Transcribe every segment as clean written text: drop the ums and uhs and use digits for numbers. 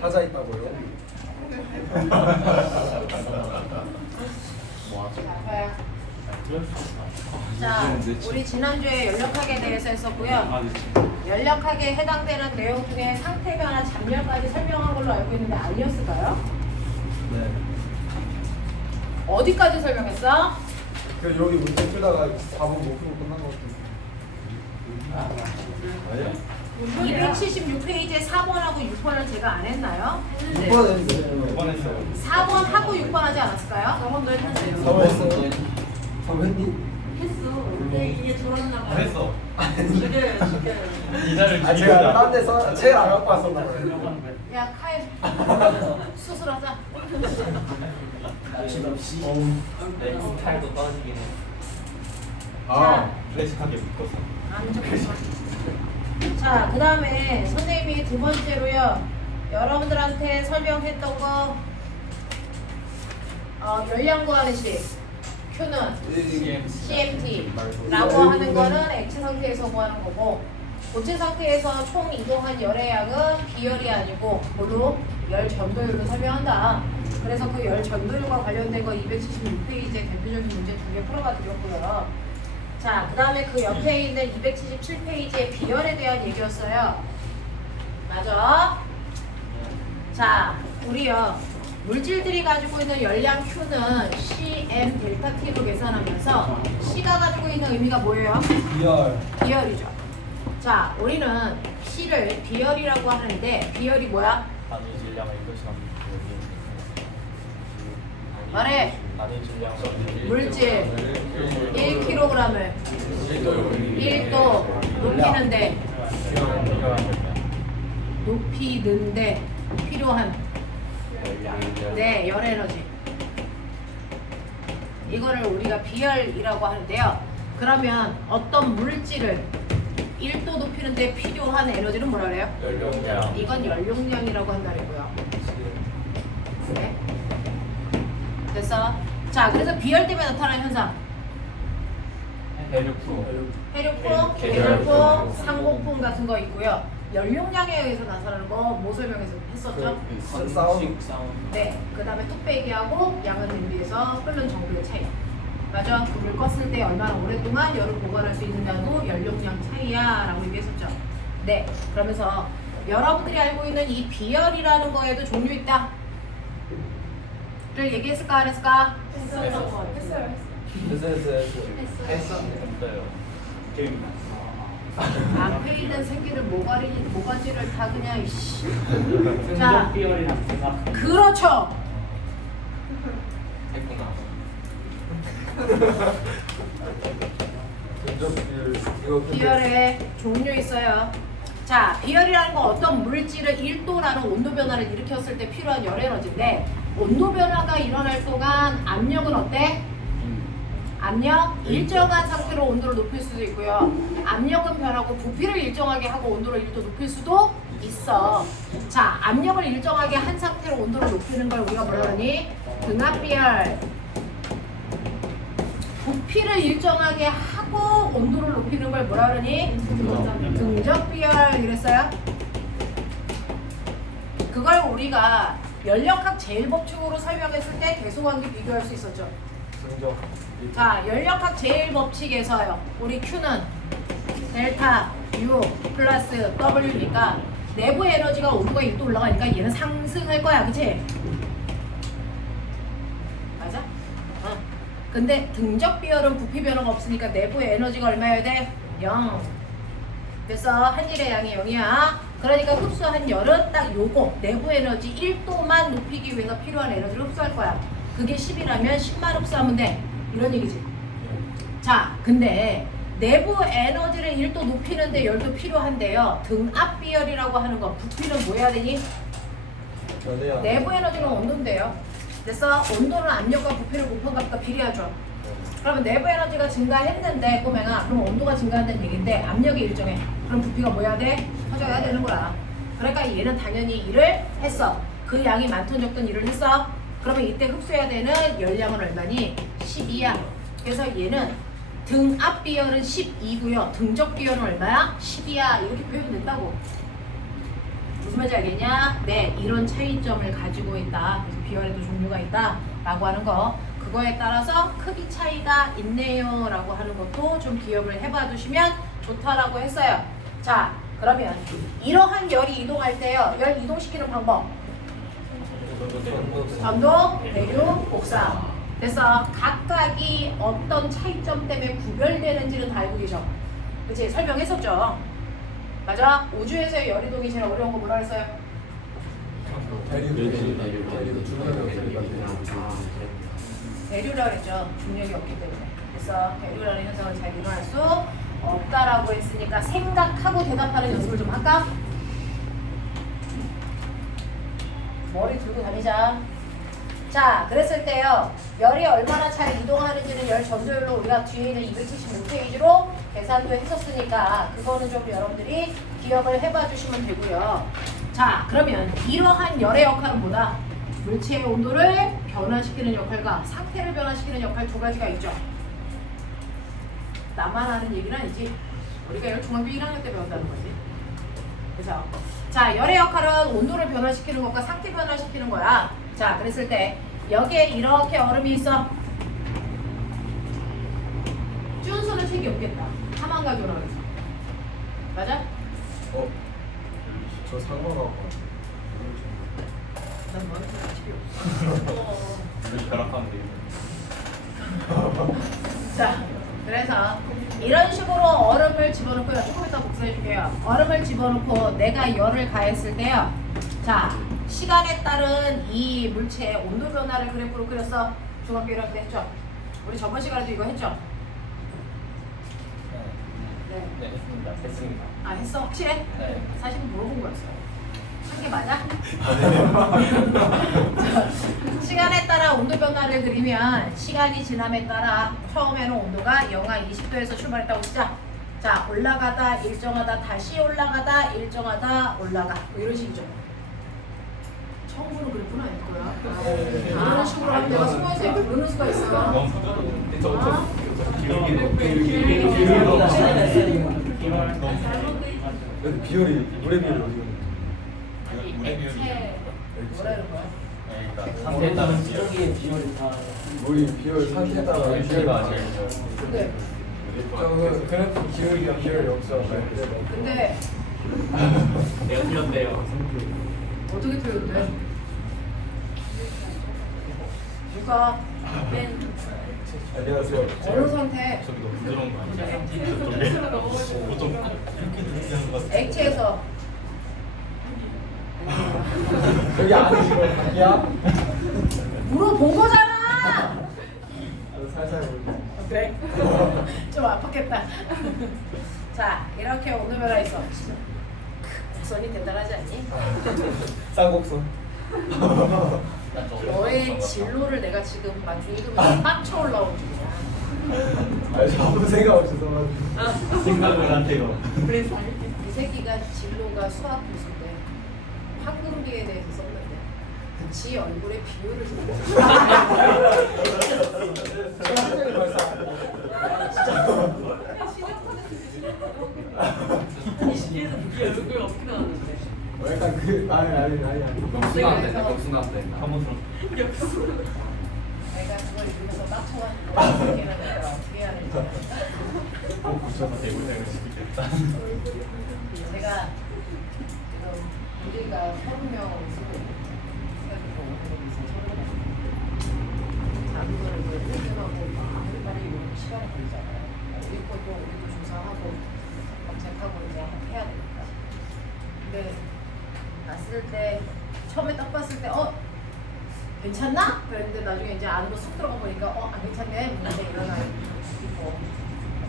하자 있다고요? 자, 우리 지난주에 연력학에 대해서 했었고요. 연력학에 해당되는 내용 중에 상태 변화 잠열까지 설명한 걸로 알고 있는데 아니었을까요? 네. 어디까지 설명했어? 그 여기 문제 풀다가 4번 못 풀고 끝난 것 같은데. 276페이지에 4번하고 6번을 제가 안 했나요? 6번 했는데. 6번 했어요. 4번하고 6번 하지 않았을까요? 4번도 했는데요. 4번 했어요. 4번 했니? 했어. 근데 이게 돌았나 봐요. 했어. 죽여요. 기자를 아 제가 딴 데서 책 안 갖고 왔었나 봐요. 야, 카이 수술하자. 내 스타일도 떨어지긴 해. 아, 클래식하게 묶었어. 안 좋겠어. 자, 그 다음에 선생님이 두 번째로요. 여러분들한테 설명했던 거 열량 구하는 식 Q는 CMT라고 하는 거는 액체 상태에서 구하는 거고 고체 상태에서 총 이동한 열의 양은 비열이 아니고 모두 열 전도율로 설명한다. 그래서 그 열 전도율과 관련된 거 276페이지에 대표적인 문제 2개 풀어가 드렸고요. 자, 그 다음에 그 옆에 있는 277페이지의 비열에 대한 얘기였어요. 맞아? 자, 우리요. 물질들이 가지고 있는 열량 Q는 CM 델타 T로 계산하면서 C가 가지고 있는 의미가 뭐예요? 비열. 비열이죠. 자, 우리는 C를 비열이라고 하는데 비열이 뭐야? 단위 질량을 표시합니다. 말해. 단위 질량을 물질 1kg을 1도 높이는데 필요한 네, 열 에너지. 이거를 우리가 비열이라고 하는데요. 그러면 어떤 물질을 1도 높이는데 필요한 에너지는 뭐라 그래요? 연료량. 이건 연용량이라고 한다고요. 네. 됐어? 자, 그래서 비열 때문에 나타나는 현상. 해류풍. 해류풍, 계절풍, 계절풍, 상공풍 같은 거 있고요. 연용량에 의해서 나타나는 거 뭐 설명했었죠? 싸움. 네. 그 다음에 뚝배기하고 양은 냄비에서 끓는 정도의 차이. 맞아. 불을 껐을 때 얼마나 오랫동안 열을 보관할 수 있느냐도 연용량 차이야 라고 얘기했었죠. 네. 그러면서 여러분들이 알고 있는 이 비열이라는 거에도 종류 있다. 를 얘기했을까 안 했을까? 했어요. 했어요. 앞에 있는 새끼들 모가지를 다 그냥 이씨. 자, 그렇죠. 했구나. 비열의 종류 있어요. 자, 비열이라는 건 어떤 물질을 1도라는 온도 변화를 일으켰을 때 필요한 열 에너지인데 온도 변화가 일어날 동안 압력은 어때? 압력 일정한 상태로 온도를 높일 수도 있고요. 압력은 변하고 부피를 일정하게 하고 온도를 1도 높일 수도 있어. 자, 압력을 일정하게 한 상태로 온도를 높이는 걸 우리가 뭐라 그러니? 등압비열. 부피를 일정하게 하고 온도를 높이는 걸 뭐라 그러니? 등적비열 이랬어요? 그걸 우리가 연력학 제일법칙으로 설명했을 때 계속관계 비교할 수 있었죠. 자, 연력학 제일법칙에서요. 우리 Q는 델타 U 플러스 W니까 내부 에너지가 온도가 1도 올라가니까 얘는 상승할 거야. 그치? 맞아? 근데 등적 비열은 부피 변화가 없으니까 내부의 에너지가 얼마여야 돼? 0. 그래서 한 일의 양이 0이야. 그러니까 흡수한 열은 딱 요거 내부 에너지 1도만 높이기 위해서 필요한 에너지를 흡수할 거야. 그게 10이라면 10만 흡수하면 돼. 이런 얘기지. 자, 근데 내부 에너지를 1도 높이는데 열도 필요한데요. 등압 비열이라고 하는 건 부피는 뭐 해야 되니? 내부 에너지는 온도인데요. 그래서 온도는 압력과 부피를 곱한 값과 비례하죠. 그러면 내부 에너지가 증가했는데 꼬맹아, 그럼 온도가 증가한다는 얘기인데 압력이 일정해. 그럼 부피가 뭐 해야 돼? 커져야 되는 거야. 그러니까 얘는 당연히 일을 했어. 그 양이 많든 적든 일을 했어. 그러면 이때 흡수해야 되는 열량은 얼마니? 12야. 그래서 얘는 등압 비열은 12고요. 등적 비열은 얼마야? 10이야. 이렇게 표현됐다고. 무슨 말인지 알겠냐? 네, 이런 차이점을 가지고 있다. 그래서 비열에도 종류가 있다 라고 하는 거, 그거에 따라서 크기 차이가 있네요 라고 하는 것도 좀 기억을 해봐 주시면 좋다라고 했어요. 자, 그러면 이러한 열이 이동할 때요, 열 이동시키는 방법, 전도, 대륙, 복사. 됐어. 각각이 어떤 차이점 때문에 구별되는지는 다 알고 계셔. 그치? 설명했었죠. 맞아? 우주에서의 열 이동이 제일 어려운 거 뭐라 했어요? 대류라고 했죠. 중력이 없기 때문에. 그래서 대류라는 현상을 잘 일어날 수 없다라고 했으니까 생각하고 대답하는 연습을 좀 할까? 머리 들고 다니자. 자, 그랬을 때요, 열이 얼마나 잘 이동하는지는 열 전도율로 우리가 뒤에 있는 276페이지로 계산도 했었으니까 그거는 좀 여러분들이 기억을 해봐 주시면 되고요. 자, 그러면 이러한 열의 역할은 뭐다? 물체의 온도를 변화시키는 역할과 상태를 변화시키는 역할 두 가지가 있죠. 나만 아는 얘기는 아니지. 우리가 열 중학교 1학년 때 배웠다는 거지. 그래서 자, 열의 역할은 온도를 변화시키는 것과 상태 변화시키는 거야. 자, 그랬을 때 여기에 이렇게 얼음이 있어. 준수는 책이 없겠다. 하만 가져오라 그래서. 맞아? 저 상관하고. 난 너한테 책이 없어. 우리 결합하면 돼. 자, 그래서 이런 식으로 얼음을 집어넣고요. 조금 이따 복사해 줄게요. 얼음을 집어넣고 내가 열을 가했을 때요. 자, 시간에 따른 이 물체의 온도 변화를 그래프로 그렸어. 중학교 1학년 때 했죠? 우리 저번 시간에도 이거 했죠? 네. 네, 했습니다. 했습니다. 아, 했어? 확실해? 네. 사실 물어본 거였어. 한 게 맞아? 시간에 따라 온도 변화를 그리면 시간이 지남에 따라 처음에는 온도가 영하 20도에서 출발했다고 치자. 자, 올라가다 일정하다 다시 올라가다 일정하다 올라가 뭐 이런 식이죠. 처음 보는 그래프는 아닐 거야. 이런 식으로 하면 내가 수고해서 모르는 수가 있어. 너무 부드러워. 여기 비율이 물의 비율이 어디 액체 뭐라 그런 거야? 네, 일단 상태에 따른 비율. 물이 비율 상태에 따라 비율가 제일 근데 그래프 기울기랑 비율이 없어. 근데 내가 틀렸대요. 어떻게 틀렸대? 누가 안녕하세요. 어느 상태? 저기 너무 부드러운 거 아니야? 보통 이렇게 느끼는 것 같아. 액체에서 여기 안에 지금 자기야? 물어본 거잖아. 살살 보자. 그래? 좀 아팠겠다. 자, 이렇게 온도 변화 있어. 곡선이 대단하지 않니? 쌍곡선. 너의 진로를 내가 지금 아주 읽으면서 빡쳐 올라온 중이야. 아무 생각 없이 써가지고. 생각을 한대요. 이 새끼가 진로가 수학 교수인데 황금비에 대해서 썼는데 지 얼굴에 비율을 줬어. 시계에서 그게 얼굴이 어떻게 나왔는데? 약간 그 아니. 혐오스럽. 내가 그걸 읽으면서 빡쳐가지고 어떻게 해야 되나 어떻게 해야 되나. 붙여서 대구생을 시키겠다. 제가 지금 우리가 30명 쓰고 해가지고 오늘은 이제 자료를 퇴근하고 빨리 이런 시간이 걸리잖아요. 우리 것도 우리도 조사하고 검색하고 이제 해야 되니까. 근데 봤을 때 처음에 딱 봤을 때 괜찮나? 그랬는데 나중에 이제 안으로 쑥 들어가 보니까 안 괜찮네 문제 일어나 있고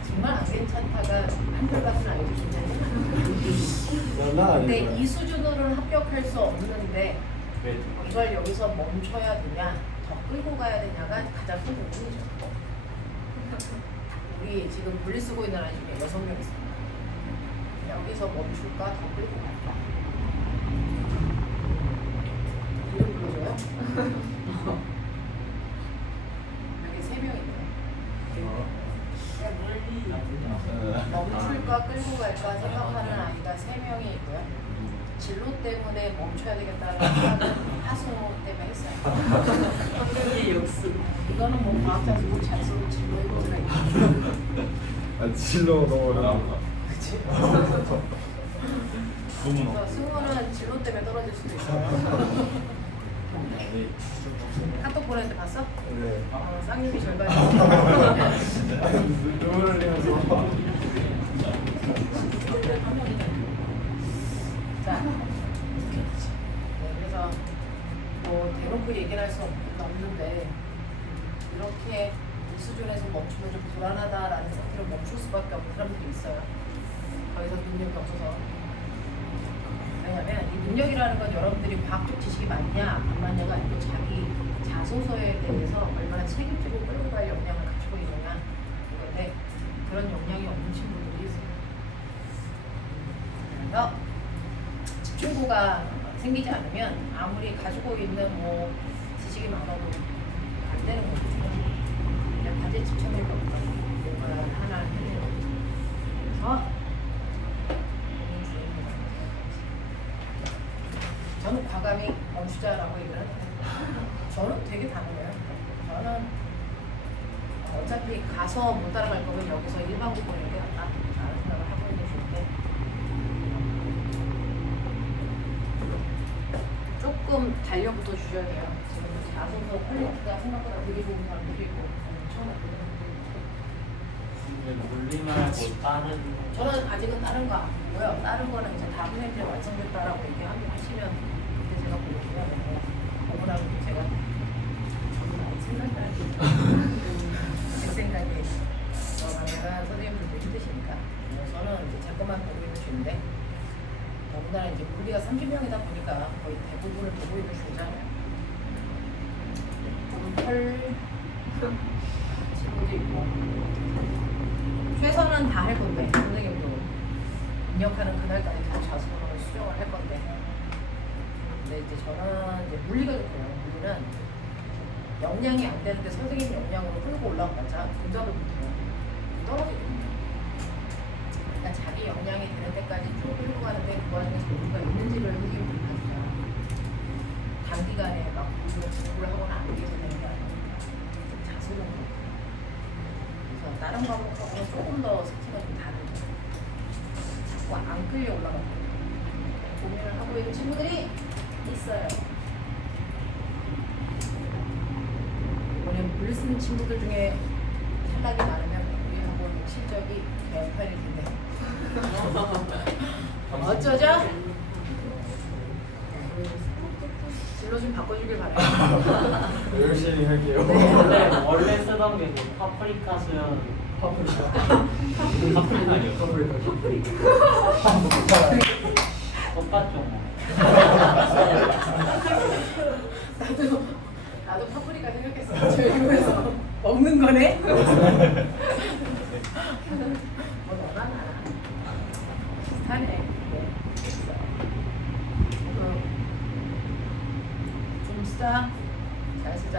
정말 안 괜찮다가 한결같은 아이도 괜찮냐? 근데 이 수준으로는 합격할 수 없는데 이걸 여기서 멈춰야 되냐 더 끌고 가야 되냐가 가장 큰 부분이죠. 우리 지금 분리쓰고 있는 아이 중에 6명 있습니다. 여기서 멈출까 더 끌고 갈까? 이름 불러줘요? 여기 3명 있네요. 멈출까 끌고 갈까 생각하는 아이가 3명이 있고요. 진로 때문에 멈춰야 되겠다는 생각은 하수 때문에 했어요. 환경의 역수. 이거는 뭐 과학자 수고 자수 진로의 문제가 있죠. 아 진로 너무 어려워. 그치? 너무 그래서 승우는 진로 때문에 떨어질 수도 있어요. 카톡 보냈는데 봤어? 네. 쌍욕이 절반. 눈물 흘리면서. 자, 그래서 뭐 대놓고 얘기를 할 수 없는데 이렇게 이 수준에서 멈추면 좀 불안하다라는 상태로 멈출 수밖에 없는 사람들이 있어요. 더 이상 능력이 없어서. 왜냐면 이 능력이라는 건 여러분들이 과학적 지식이 많냐 안 많냐가 아니고 자기 자소서에 대해서 얼마나 책임지고 끌고 갈 역량을 갖추고 있느냐 이건데 그런 역량이 없는 친구들이 있어요. 그래서 집중고가 생기지 않으면 아무리 가지고 있는 뭐 지식이 많아도 안 되는 거거든요. 그냥 과제 집중력이 없다. 뭔가 하나 하는 거죠. 그래서 저는 과감히 멈추자라고 얘기를 하는데 저는 되게 단호해요. 저는 어차피 가서 못 따라갈 거면 여기서 일반고 보는 게 낫다 라는 생각을 하고 있는 중인데 조금 달력부터 주셔야 돼요. 지금 자소서 퀄리티가 생각보다 되게 좋은 사람들도 있고 엄청 많거든요. 물리말고 다른 저는 아직은 다른 거 안 보고요. 다른 거는 이제 다음 년에 완성됐다라고 얘기하면 하시면 그때 제가 보거든요. 보고 나면 제가 저도 많이 생각나요. 제 생각에 그러면 선생님들도 힘드시니까 저는 이제 제 것만 보고 있는 중인데 더군다나 이제 우리가 30명이다 보니까 거의 대부분을 보고 있는 중이잖아요. 조금 털 친구도 있고 최선은 다 할 건데 선생님도 입력하는 그날까지 계속 자소서를 수정을 할 건데 근데 이제 저는 이제 물리가 좋고요. 물리는 역량이 안 되는데 선생님 역량으로 끌고 올라가자 분석을 못해요. 떨어지거든요. 그러니까 자기 역량이 되는 데까지 쭉 끌고 가는데 그 와중에서 뭔가 있는지를 선생님들이 봐주자. 단기간에 막 공부를 하거나 안 해서 되는 게 아니라 자소는 그렇고 그래서 다른 과목하고는 조금 더 세팅가 좀 다르죠. 자꾸 안 끌려 올라가고 고민을 하고 있는 친구들이 있어요. 이번에 물 쓰는 친구들 중에 탈락이 많으면 우리하고 실적이 개판일 텐데 어쩌죠? 진로 좀 바꿔주길 바라요. 열심히 할게요. 근데 원래 쓰던 게 그 파프리카 수연 파프리카. 파프리카 아니요? 파프리카. 똑같죠 뭐. 나도 파프리카 생각했어. 저 이거에서 먹는 거네. 뭐 너나 나나 비슷하네. 네. 좀 쓰자. 잘 쓰자.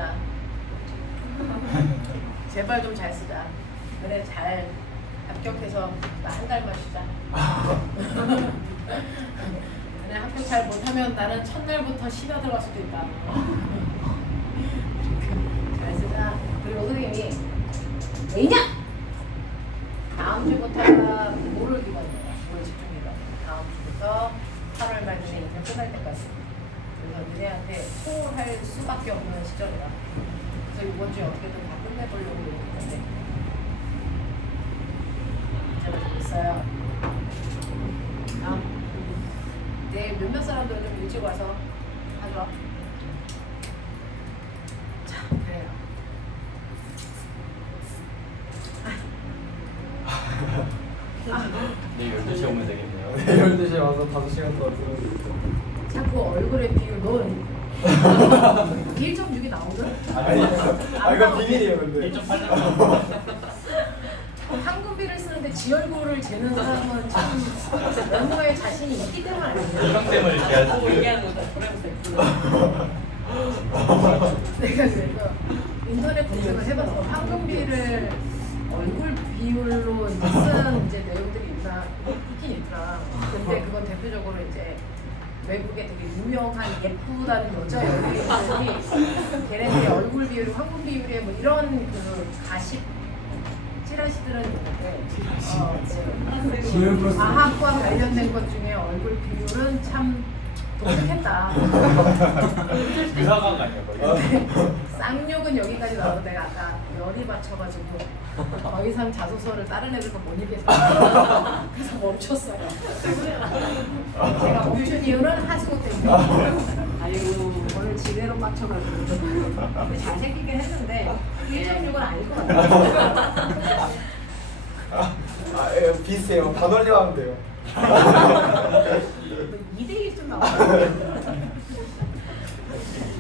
제발 좀 잘 쓰자. 그래 잘 합격해서 나 한 달만 쉬자. 그래 합격 잘 못하면 나는 첫날부터 쉬다 들어갈 수도 있다. 잘 쓰자. 그리고 선생님이 왜냐? 다음 주부터가 뭐를 기반이에요? 뭘 집중 기반. 다음 주부터 8월 말 전에 인생 끝날 때까지. 그래서 너네한테 소홀할 수밖에 없는 시절이라. 그래서 이번 주에 어떻게든 다 끝내보려고 노력했는데 문제가 좀 있어요. 내일 몇몇 사람들은 좀 일찍 와서 하죠. 자, 그래요. 내일 12시에 오면 되겠네요. 네, 12시에 와서 5시간 동안 들어도 있죠. 자꾸 얼굴에 비율 넌 1.6이 나오든? 아니, 이건 비밀이에요, 근데. 1.8년 황금비를 쓰는데 지 얼굴을 재는 사람은 참 외모에 자신이 있기 때문 아니에요? 이성tem을 이렇게 해야지. 꼭 얘기하는 거다. 프레임스 내가 그래서 인터넷 검색을 해봐서 황금비를 얼굴 비율로 쓴 이제 내용들이 있긴 있더라. 근데 그건 대표적으로 이제 외국에 되게 유명한 예쁘다는 여자 연예인들이 걔네들의 얼굴 비율이 황금 비율에 뭐 이런 그 가십 찌라시들은 있는데 그 과학과 관련된 것 중에 얼굴 비율은 참 독특했다. 이사가 아니야 거의. 쌍욕은 여기까지 나와도 내가 아까 열이 받쳐가지고 더 이상 자소서를 다른 애들과 못 읽겠어. 그래서 멈췄어요. 제가 멈춘 이유는 하수구 때문에. 아이고 오늘 지대로 빡쳐가지고. 근데 잘생기긴 했는데 1.6은 아닐 것 같아요. 예, 비슷해요. 다 놀려하면 돼요. 2대1 좀 나와.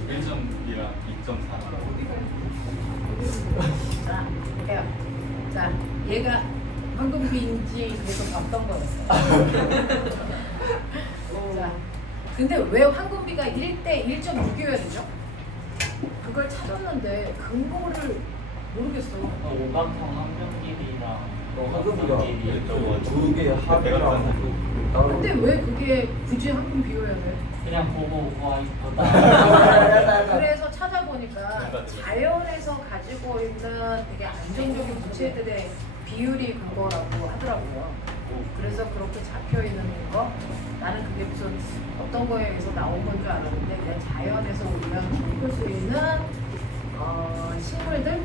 1.2랑 2.4. 자, 볼게요. 자, 얘가 황금비인지 계속 봤던 거였어요. 자, 근데 왜 황금비가 1대 1.6이어야 되죠? 그걸 찾았는데 근거를 모르겠어. 오각형 한명길이랑 황금비가 두개 합이랑 근데 왜 그게 굳이 황금 비워야 돼? 그냥 보고 와 이쁘다. 그래서 찾아보니까 자연에서 가지고 있는 되게 안정적인 물체들의 비율이 그거라고 하더라고요. 그래서 그렇게 잡혀 있는 거 나는 그게 무슨 어떤 거에 의해서 나온 건 줄 알았는데 그냥 자연에서 우리가 겪을 수 있는 식물들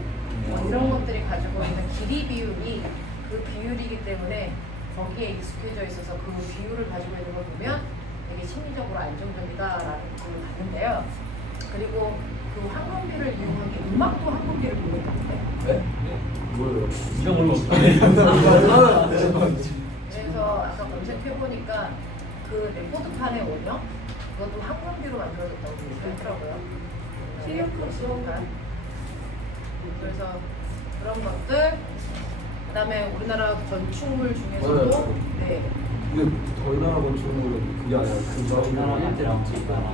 뭐 이런 것들이 가지고 있는 길이 비율이 그 비율이기 때문에 거기에 익숙해져 있어서 그 비율을 가지고 있는 걸 보면 되게 심리적으로 안정적이다라는 걸 봤는데요. 그리고 그 황금비를 이용한 게 음악도 황금비를 이용했는데 네? 뭐예요? 이런 걸로 어떻게 그래서 아까 검색해보니까 그 레코드판의 원형 그것도 황금비로 만들어졌다고 얘기하더라고요. 실력판. 그래서 그런 것들 그다음에 우리나라 건축물 중에서도 맞아요. 네. 근데 저희 나라 건축물은 그게 아니라 나라랑 지나라.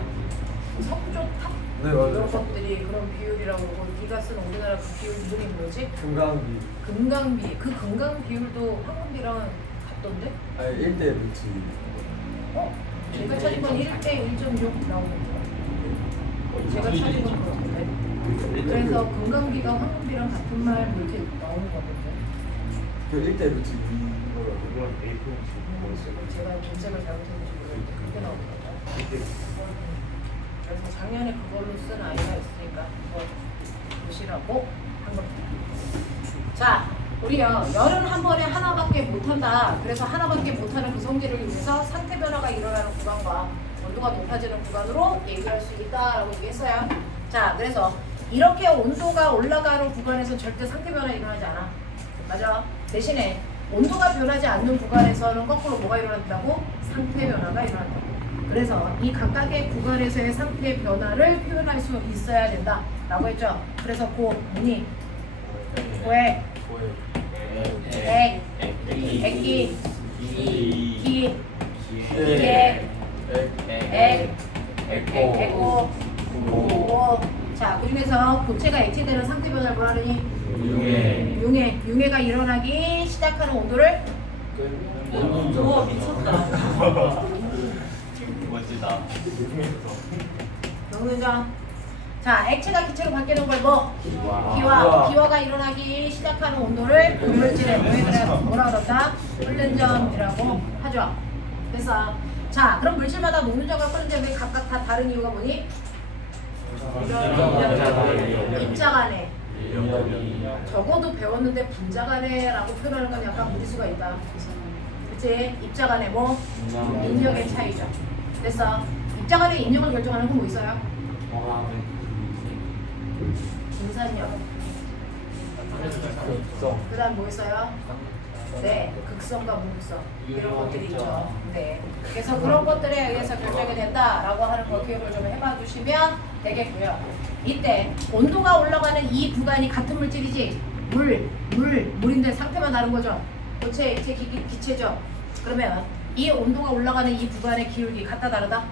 석조탑 네, 이런 맞아요. 것들이 그런 비율이라고 그러고 네가 쓴 우리나라 그 비율 이름이 뭐지? 금강비. 금강비. 그 금강 비율도 황금비랑 같던데? 아니 1대 루트. 제가 찾은 건 1대 1.6 나오는데요. 제가 찾은 건 그렇던데. 그래서 금강비가 황금비랑 같은 말 이렇게 나오는 거던데. 그 1대 루트 2. 제가 검색을 잘못했는지 모르겠는데 그렇게 나오는 거죠. 그래서 작년에 그걸로 쓴 아이가 있으니까 그거 보시라고 한 겁니다. 자, 우리요 열은 한 번에 하나밖에 못한다. 그래서 하나밖에 못하는 그 성질을 위해서 상태 변화가 일어나는 구간과 온도가 높아지는 구간으로 얘기할 수 있다라고 얘기했어요. 자, 그래서 이렇게 온도가 올라가는 구간에서 절대 상태 변화 일어나지 않아. 맞아. 대신에 온도가 변하지 않는 구간에서는 거꾸로 뭐가 일어난다고? 상태 변화가 일어난다고. 그래서 이 각각의 구간에서의 상태 변화를 표현할 수 있어야 된다 라고 했죠. 그래서 고, 뭐니? 고액, 액, 액기, 기, 기액, 액, 액고, 고. 자, 그 중에서 고체가 액체되는 상태 변화를 뭐라 그러니? 융해가 일어나기 시작하는 온도를 우와 미쳤다. 멋지다. 녹는점. 자, 액체가 기체로 바뀌는 걸 뭐? 기화가 일어나기 시작하는 온도를 물질의 뭐라 그런다? 끓는 점이라고 하죠. 그래서 자, 그럼 물질마다 녹는 점과 끓는 점이 각각 다 다른 이유가 뭐니? 입자간에. 적어도 배웠는데 분자간에라고 표현하는 건 약간 무리수가 있다. 그치? 입자간에 뭐? 인력의 차이죠. 그래서 입자간의 인력을 결정하는 건 뭐 있어요? 분산력. 그 다음 뭐 있어요? 네, 극성과 무극성 이런 것들이 있죠. 네, 그래서 그런 것들에 의해서 결정이 된다라고 하는 거 기억을 좀 해봐 주시면 되겠고요. 이때 온도가 올라가는 이 구간이 같은 물질이지 물인데 상태만 다른 거죠. 고체, 액체, 기체죠. 그러면 이 온도가 올라가는 이 구간의 기울기 같다 다르다?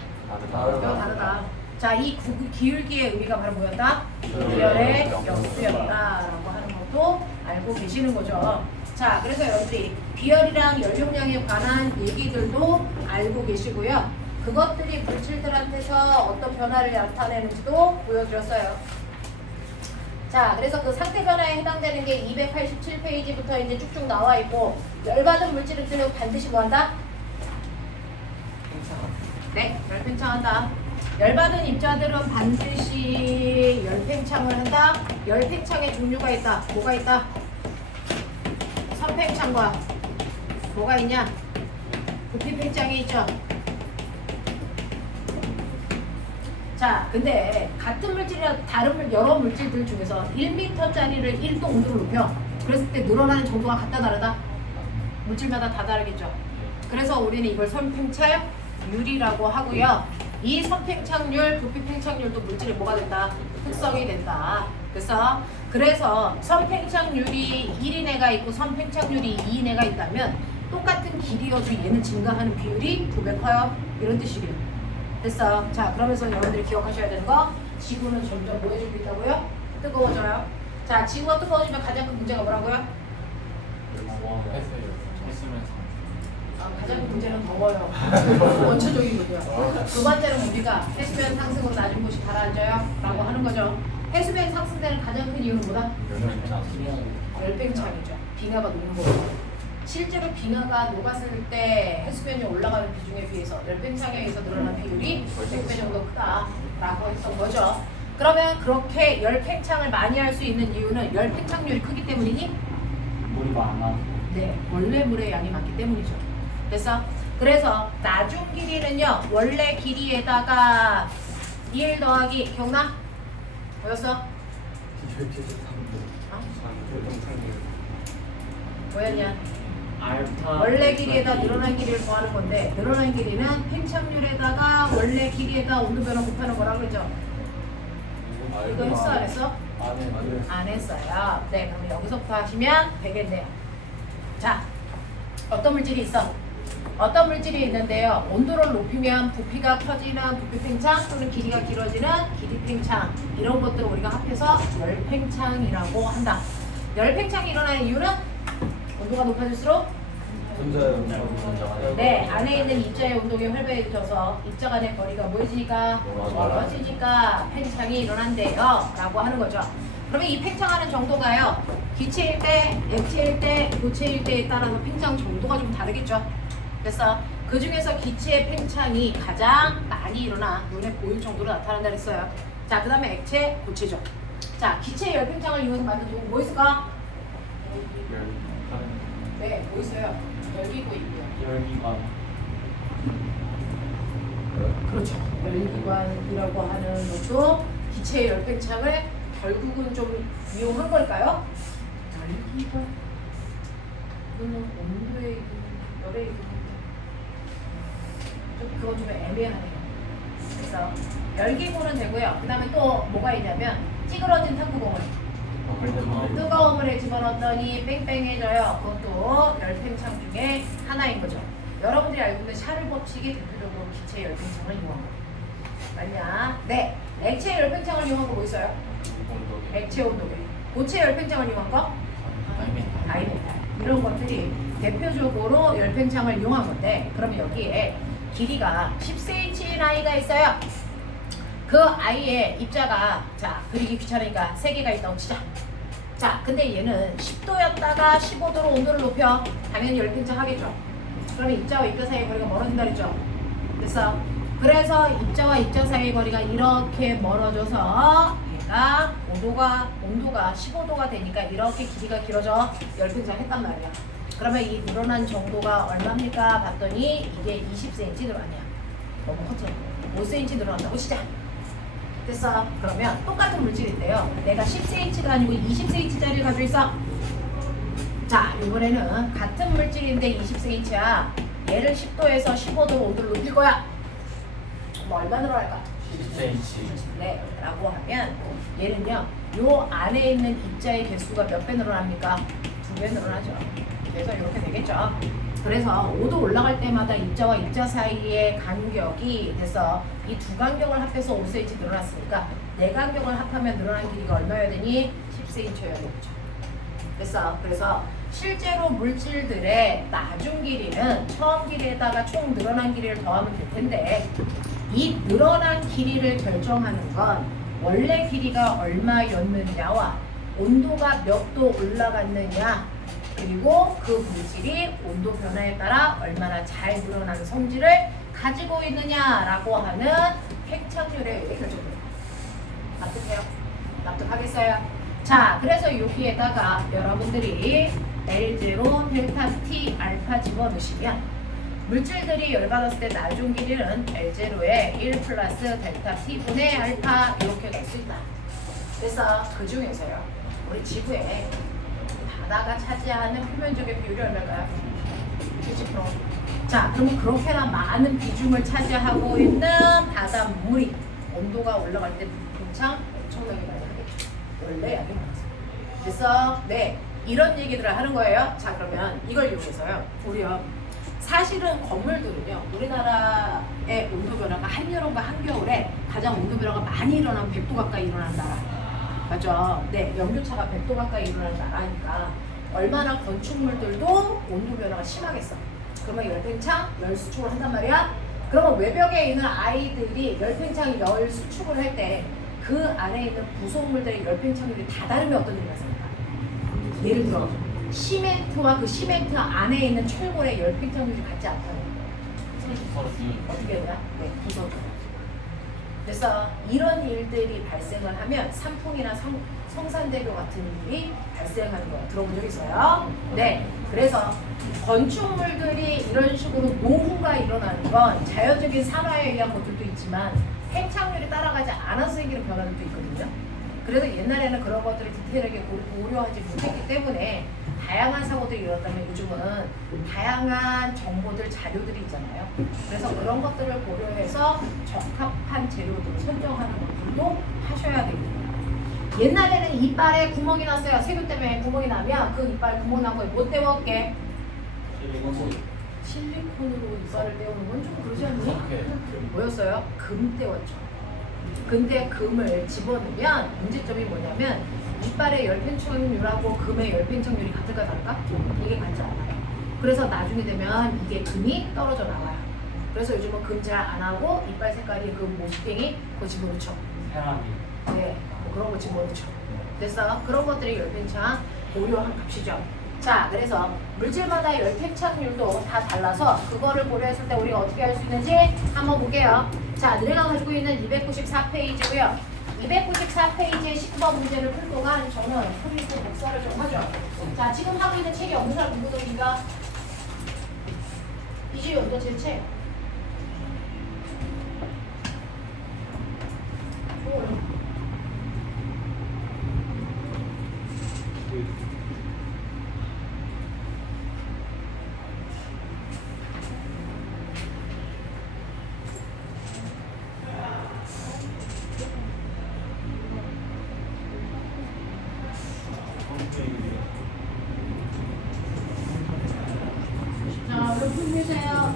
다르다. 자, 이 기울기의 의미가 바로 뭐였다? 비열의 역수였다라고 하는 것도 알고 계시는 거죠. 자, 그래서 여러분들이 비열이랑 연료량에 관한 얘기들도 알고 계시고요. 그것들이 물질들한테서 어떤 변화를 나타내는지도 보여드렸어요. 자, 그래서 그 상태 변화에 해당되는 게 287페이지부터 이제 쭉쭉 나와 있고, 열받은 물질은 반드시 뭐 한다? 네, 열팽창한다. 열받은 입자들은 반드시 열팽창을 한다. 열팽창의 종류가 있다. 뭐가 있다? 선팽창과 뭐가 있냐? 부피팽창이 있죠. 자, 근데 같은 물질이나 다른 여러 물질들 중에서 1m짜리를 1도 온도를 높여. 그랬을 때 늘어나는 정도가 같다 다르다? 물질마다 다 다르겠죠. 그래서 우리는 이걸 선팽창률이라고 하고요. 이 선팽창률, 부피팽창률도 물질이 뭐가 된다? 특성이 된다. 그래서 선팽창률이 1인 애가 있고 선팽창률이 2인 애가 있다면 똑같은 길이여도 얘는 증가하는 비율이 2배 커요. 이런 뜻이래요. 됐어. 자, 그러면서 여러분들이 기억하셔야 되는 거, 지구는 점점 뭐 해주고 있다고요? 뜨거워져요. 자, 지구가 뜨거워지면 가장 큰 문제가 뭐라고요? 가장 큰 문제는 더워요. 원초적이군요. 두 번째는 우리가 해수면 상승으로 낮은 곳이 가라앉아요 라고 하는 거죠. 해수면 상승되는 가장 큰 이유는 뭐다? 열팽창이죠. 빙하가 녹는 거예요. 실제로 빙하가 녹았을 때 해수면이 올라가는 비중에 비해서 열팽창에 의해서 늘어난 비율이 100배 정도 크다라고 했던 거죠. 그러면 그렇게 열팽창을 많이 할 수 있는 이유는 열팽창률이 크기 때문이니? 물이 많아서. 네, 원래 물의 양이 많기 때문이죠. 됐어? 그래서 나중 길이는요, 원래 길이에다가 1 더하기, 기억나? 뭐였어? 뭐였냐? 원래 길이에다 늘어난 길이를 구하는 건데, 늘어난 길이는 팽창률에다가 원래 길이에다 온도 변화 곱하는 거라고 그랬죠? 이거 했어 안 했어? 안 했어요. 네, 그럼 여기서부터 하시면 되겠네요. 자, 어떤 물질이 있어? 어떤 물질이 있는데요. 온도를 높이면 부피가 커지는 부피팽창 또는 길이가 길어지는 길이팽창, 이런 것들을 우리가 합해서 열팽창이라고 한다. 열팽창이 일어나는 이유는 온도가 높아질수록 네, 안에 있는 입자의 온도가 활발해져서 입자 간의 거리가 뭐해지니까? 멀어지니까 팽창이 일어난대요 라고 하는 거죠. 그러면 이 팽창하는 정도가요, 기체일 때, 액체일 때, 고체일 때에 따라서 팽창 정도가 좀 다르겠죠. 그래서 그 중에서 기체의 팽창이 가장 많이 일어나 눈에 보일 정도로 나타난다 그랬어요. 자, 그 다음에 액체, 고체죠. 자, 기체의 열팽창을 이용해서 만든 도구 뭐 있을까? 네, 뭐 있어요? 열기구 있고요. 열기관. 그렇죠. 열기관이라고 하는 것도 기체의 열팽창을 결국은 좀 이용한 걸까요? 열기관? 그거는 온도의 기준, 열의 기준. 그건 좀 애매하네요. 그래서 열기구는 되고요. 그 다음에 또 뭐가 있냐면 찌그러진 탁구공을 뜨거운 물에 집어넣었더니 뺑뺑해져요. 그것도 열팽창 중에 하나인 거죠. 여러분들이 알고 있는 샤를 법칙이 대표적으로 기체 열팽창을 이용한 거예요. 맞냐? 네. 액체 열팽창을 이용한 거 뭐 있어요? 액체 온도계. 고체 열팽창을 이용한 거? 다이메탈. 이런 것들이 대표적으로 열팽창을 이용한 건데, 그러면 여기에 길이가 10cm인 아이가 있어요. 그 아이의 입자가, 자, 그리기 귀찮으니까 3개가 있다고 치자. 자, 근데 얘는 10도였다가 15도로 온도를 높여. 당연히 열팽창 하겠죠. 그러면 입자와 입자 사이의 거리가 멀어진다 그랬죠. 그래서 입자와 입자 사이의 거리가 이렇게 멀어져서 얘가 온도가 15도가 되니까 이렇게 길이가 길어져 열팽창 했단 말이야. 그러면 이 늘어난 정도가 얼마입니까? 봤더니 이게 20cm 늘어나냐. 너무 컸죠. 5cm 늘어난다고 치자. 됐어. 그러면 똑같은 물질인데요. 내가 10cm가 아니고 20cm짜리를 가지고 있어. 자, 이번에는 같은 물질인데 20cm야. 얘를 10도에서 15도로 온도를 높일 거야. 뭐 얼마 늘어날까? 10cm. 네, 라고 하면 얘는요, 요 안에 있는 입자의 개수가 몇 배 늘어납니까? 2배 늘어나죠. 그래서 이렇게 되겠죠. 그래서 5도 올라갈 때마다 입자와 입자 사이의 간격이 돼서 이 두 간격을 합해서 5cm 늘어났으니까 네 간격을 합하면 늘어난 길이가 얼마여야 되니? 10cm여야 되겠죠. 됐어. 그래서 실제로 물질들의 나중 길이는 처음 길이에다가 총 늘어난 길이를 더하면 될 텐데 이 늘어난 길이를 결정하는 건 원래 길이가 얼마였느냐와 온도가 몇 도 올라갔느냐 그리고 그 물질이 온도 변화에 따라 얼마나 잘 늘어나는 성질을 가지고 있느냐라고 하는 팽창률에 의해 결정됩니다. 납득해요? 납득하겠어요? 자, 그래서 여기에다가 여러분들이 L0, 델타 T, 알파 집어넣으시면 물질들이 열받았을 때 나중 길이는 L0에 1 플러스 델타 T분의 알파 이렇게 낼 수 있다. 그래서 그 중에서요, 우리 지구에 바다가 차지하는 표면적인 비율이 얼마일까요? 70%. 자, 그러면 그렇게나 많은 비중을 차지하고 있는 바닷물이 온도가 올라갈 때 팽창 엄청나게 많이 하겠죠. 원래 약이 많아서. 그래서 네, 이런 얘기들을 하는 거예요. 자, 그러면 이걸 이용해서요. 우리요. 사실은 건물들은요. 우리나라의 온도 변화가 한여름과 한겨울에 가장 온도 변화가 많이 일어나면 100도 가까이 일어나는 나라. 맞죠? 네, 연료차가 100도 가까이 일어나는 나라니까 얼마나 건축물들도 온도 변화가 심하겠어. 그러면 열팽창, 열수축을 한단 말이야. 그러면 외벽에 있는 아이들이 열팽창, 열수축을 할 때 그 안에 있는 구성물들의 열팽창률이 다 다르면 어떤 일이 발생할까? 예를 들어 시멘트와 그 시멘트 안에 있는 철골의 열팽창률이 같지 않다는 어떻게 되냐? 네, 부서져. 그래서 이런 일들이 발생을 하면 산풍이나 성산대교 같은 일이 발생하는 거 들어본 적 있어요? 네. 그래서 건축물들이 이런 식으로 노후가 일어나는 건 자연적인 산화에 의한 것들도 있지만 팽창률이 따라가지 않아서 생기는 변화들도 있거든요. 그래서 옛날에는 그런 것들을 디테일하게 고려하지 못했기 때문에 다양한 사고들이 일어났다면 요즘은 다양한 정보들, 자료들이 있잖아요. 그래서 그런 것들을 고려해서 적합한 재료들을 선정하는 것들도 하셔야 됩니다. 옛날에는 이빨에 구멍이 났어요. 세균 때문에 구멍이 나면 그 이빨 구멍 난 거에 뭐 때웠게? 실리콘으로 이빨을 때우는 건 좀 그러지 않니? 뭐였어요? 금 때웠죠. 근데 금을 집어넣으면 문제점이 뭐냐면 이빨의 열팽창률하고 금의 열팽창률이 같을까 다를까? 이게 같지 않아요. 그래서 나중에 되면 이게 금이 떨어져 나와요. 그래서 요즘은 금 잘 안 하고 이빨 색깔이 그 모식갱이 그거 집어넣죠. 사람이 네, 뭐 그런 거 집어넣죠. 그래서 그런 것들이 열팽창 고려한 값이죠. 자, 그래서 물질마다 열팽창률도 다 달라서 그거를 고려했을 때 우리가 어떻게 할 수 있는지 한번 볼게요. 자, 너네가 가지고 있는 294페이지고요. 294페이지의 10번 문제를 풀 동안 저는 프리스 복사를 좀 하죠. 자, 지금 하고 있는 책이 어느 사람 누구들인가? 이주연, 너 제 책. 자, 얼른 풀으세요.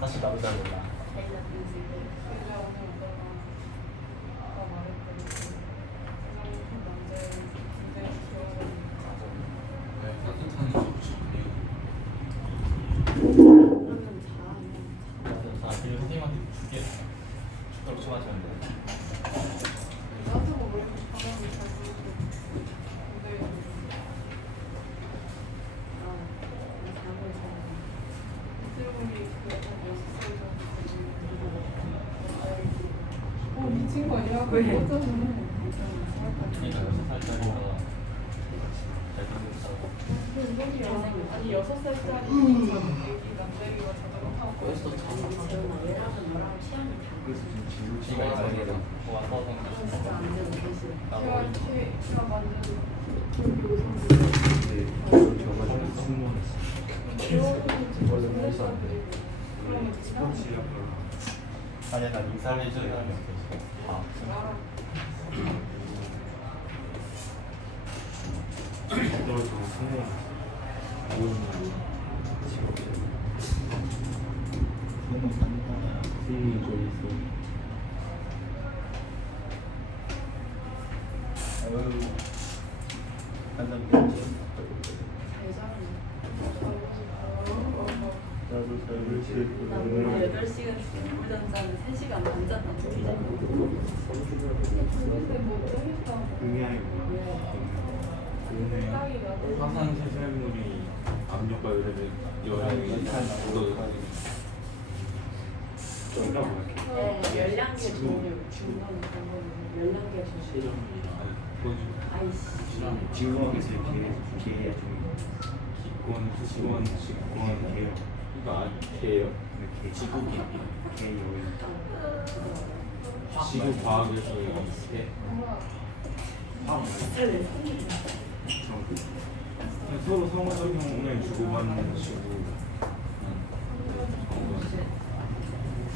사실 나도 잘 몰라. 자, 그리고 선생님한테 두개 추가로 청하시면 돼요. 미친 거 아니야? 왜? 그러니까 6살짜리가 잘생겼다고. 아니 6살짜리 애기 남자애기가 자전거 타고 그래서 지가 이상해서 와서 제가 만든 아니야, 난 인사를 해주는 사람이 없어. 아, 오늘 8시간 공부전자는 3시간 반 잤다. 화산세설물이 압력과 열에 네, 열량계 종류, 중간 열량계 종류. 아이씨. 직원에서 기계 직원 개요. 이거 개요? 지구기 개요. 지구 과학에서 개. 서로 상호작용을 주고받는 식으로.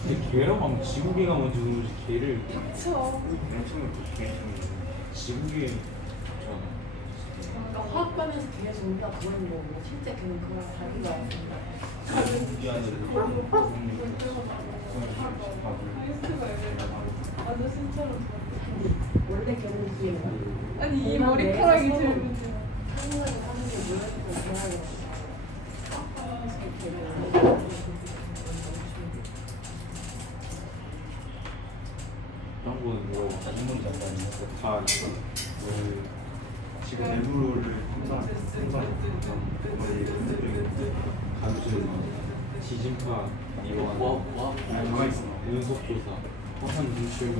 근데 개라고 하면 지구개가 먼저 오지 개를 그쵸. 지구개 그러니까 화학관에서 걔 종류가 그런 거고 실제 걔는 그걸 자기가 하이스트가 완전 신처럼 원래 걔는 그게 아니 이 머리카락이 제일 문제야. 한국에서 사는 게 몰라서 좋아해요. 그런 거뭐 자신문 장관이요. 다 지금 내부를 항상 가르치는 지진파 이원 연속조사 화산 분출물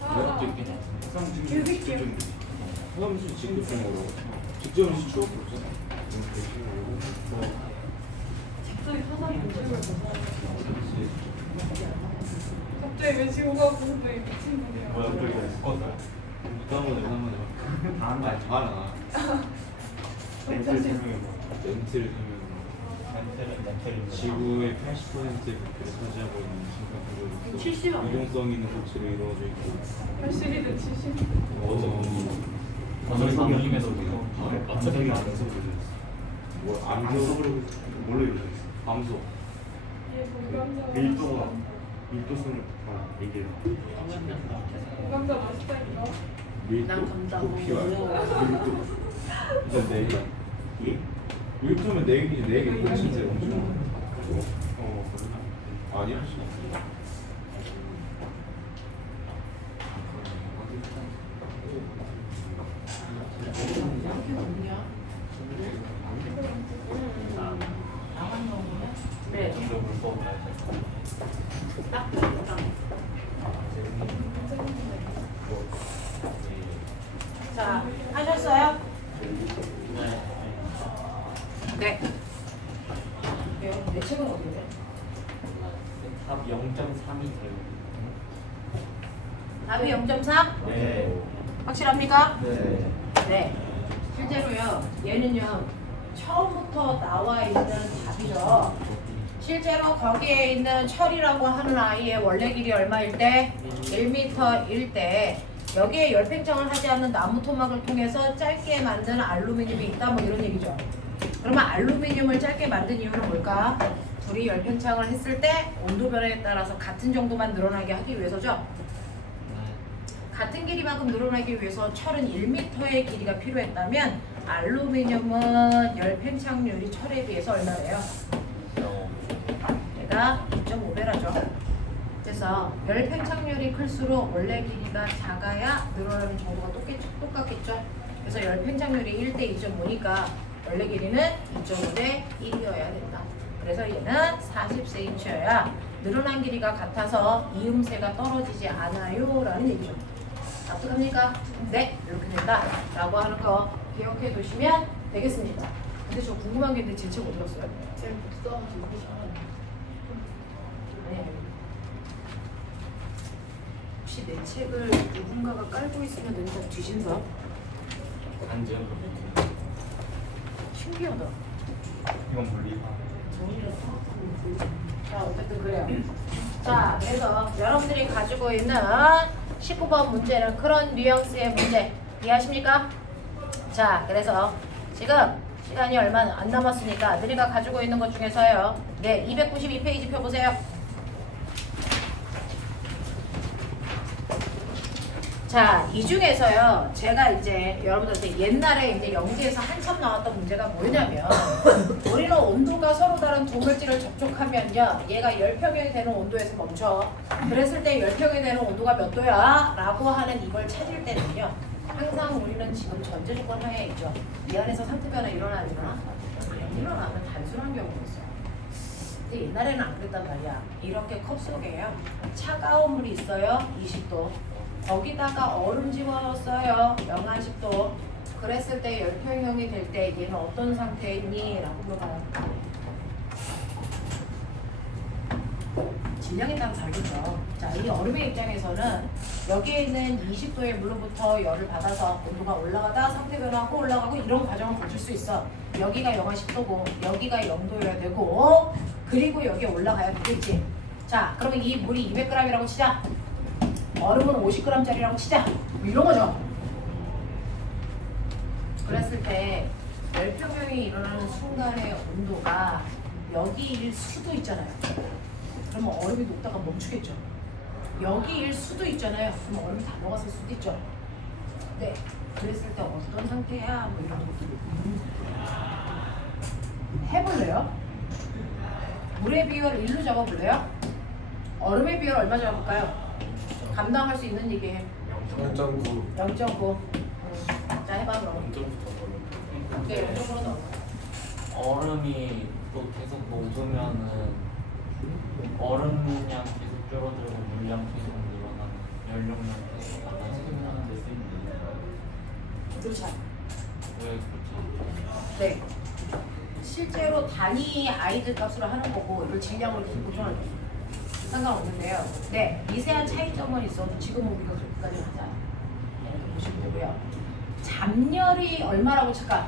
화산 분출 직급적으로 직접은 추억 없잖아. 직접이 화산이 문제를 갑자기 왜 지구가 부서져 미친 분이야. 뭐야, 그리고 묶었어요? 한번 해봐. 다 알아. 멘트를 설명해. 지구의 80% 부피를 차지하고 있는 신경 70원. 이동성 있는 고체로 이루어져 있고 80이든 70. 저희 방송에서 어차피 안 해서 뭐 암석으로 뭘로 이루어져 있어? 암석. 얘 공감자. 밀도성을 얘기해. 공감자 맛있다니까. 난 감자 부피와 먹어요. 밀도. 일단 네 개. 예? 밀도면 네 개지 네 개. 진짜 엄청. 아니야? 네. 정도 물법 딱 적당. 자, 하셨어요? 네. 내 책은 어디에? 답 0.3이 돼요. 답이 0.3? 네. 확실합니까? 네. 네. 실제로요, 얘는요, 처음부터 나와 있는 답이죠. 실제로 거기에 있는 철이라고 하는 아이의 원래 길이 얼마일 때? 1m일 때, 여기에 열팽창을 하지 않는 나무 토막을 통해서 짧게 만든 알루미늄이 있다, 뭐 이런 얘기죠. 그러면 알루미늄을 짧게 만든 이유는 뭘까? 불이 열 팽창을 했을 때 온도 변화에 따라서 같은 정도만 늘어나게 하기 위해서죠. 같은 길이만큼 늘어나기 위해서 철은 1m의 길이가 필요했다면 알루미늄은 열 팽창률이 철에 비해서 얼마래요? 얘가 2.5배라죠. 그래서 열 팽창률이 클수록 원래 길이가 작아야 늘어나는 정도가 똑같겠죠. 그래서 열 팽창률이 1대 2.5니까 원래 길이는 2.5대 1이어야 된다. 그래서 얘는 40cm여야 늘어난 길이가 같아서 이음새가 떨어지지 않아요 라는 얘기죠. 납득합니까? 네, 이렇게 된다 라고 하는 거 기억해 두시면 되겠습니다. 근데 저 궁금한 게 있는데 제 책 어디 갔어요? 제일 복잡하지 아니, 혹시 내 책을 누군가가 깔고 있으면 내가 뒤진다? 안전. 신기하다. 이건 물리. 자, 어쨌든 그래요. 자, 그래서 여러분들이 가지고 있는 19번 문제는 그런 뉘앙스의 문제 이해하십니까? 자, 그래서 지금 시간이 얼마 안 남았으니까 너희가 가지고 있는 것 중에서요. 네, 292페이지 펴보세요. 자, 이 중에서요, 제가 이제 여러분들한테 옛날에 이제 연기에서 한참 나왔던 문제가 뭐냐면, 우리는 온도가 서로 다른 두 물질을 접촉하면요, 얘가 열평형이 되는 온도에서 멈춰. 그랬을 때 열평형이 되는 온도가 몇 도야? 라고 하는 이걸 찾을 때는요, 항상 우리는 지금 전제 조건 하에 있죠. 이 안에서 상태 변화 일어나잖아. 일어나면 단순한 경우가 있어요. 근데 옛날에는 안 그랬단 말이야. 이렇게 컵 속에요, 차가운 물이 있어요. 20도. 거기다가 얼음 집어넣었어요. 영하 10도. 그랬을 때 열평형이 될 때 얘는 어떤 상태이니? 라고 물어봐요. 질량에 따라 다르겠죠. 자, 이 얼음의 입장에서는 여기에 있는 20도의 물로부터 열을 받아서 온도가 올라가다 상태 변화하고 올라가고 이런 과정을 거칠 수 있어. 여기가 영하 10도고 여기가 0도여야 되고 그리고 여기에 올라가야 되겠지. 자, 그러면 이 물이 200g이라고 치자. 얼음은 50g짜리라고 치자. 뭐 이런 거죠. 그랬을 때 열평형이 일어나는 순간의 온도가 여기일 수도 있잖아요. 그러면 얼음이 녹다가 멈추겠죠. 여기일 수도 있잖아요. 그럼 얼음이 다 녹았을 수도 있죠. 네. 그랬을 때 어떤 상태야? 뭐 이런 것들 해볼래요? 물의 비율 1로 잡아볼래요? 얼음의 비율 얼마 잡아볼까요? 감당할 수 있는 얘기해. 0.9. 0.9. 자, 해봐 그럼. 0.9더 네, 0.9로 넣어. 얼음이 또 계속 녹으면은 얼음량 계속 줄어들고 물량 계속 늘어나는 연료량 계속 많아지는 그렇죠. 왜 그렇죠? 네. 실제로 단위 아이들 값으로 하는 거고 이걸 질량으로 계속 고정할 수 있어요. 상관없는데요. 네, 미세한 차이점은 있어도 지금 우리가 그렇게까지 하지 않아요. 네, 보시면 되고요. 잠열이 얼마라고 칠까?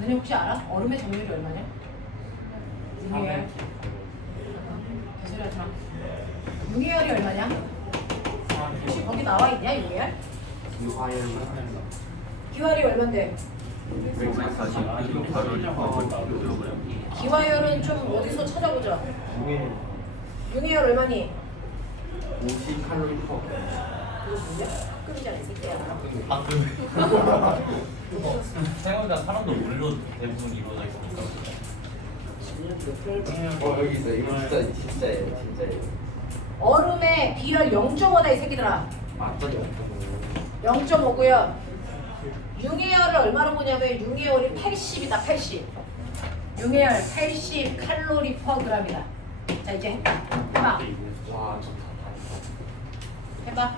너네 혹시 알아? 얼음의 잠열이 얼마냐? 융해열. 개소리 하지 마. 융해열이 얼마냐? 혹시 거기 나와 있냐, 융해열? 기활이 얼만데? 기화열은 좀 어디서 찾아보자. 융해열 얼마니? 50칼로리 퍼. 이거 뭔데? 끄이잖아, 이 새끼야. 생각보다 사람도 물로 대부분 이루어져 있으니까. 여기 있어. 이거 진짜예요. 진짜예요. 얼음의 비열 0.5다 이 새끼들아. 맞죠? 0.5고요. 융해열을 얼마로 보냐면 융해열이 80이다. 80. 융해열 80 칼로리 퍼 그램이다. 자, 이제 해봐. 와, 좋다. 해봐.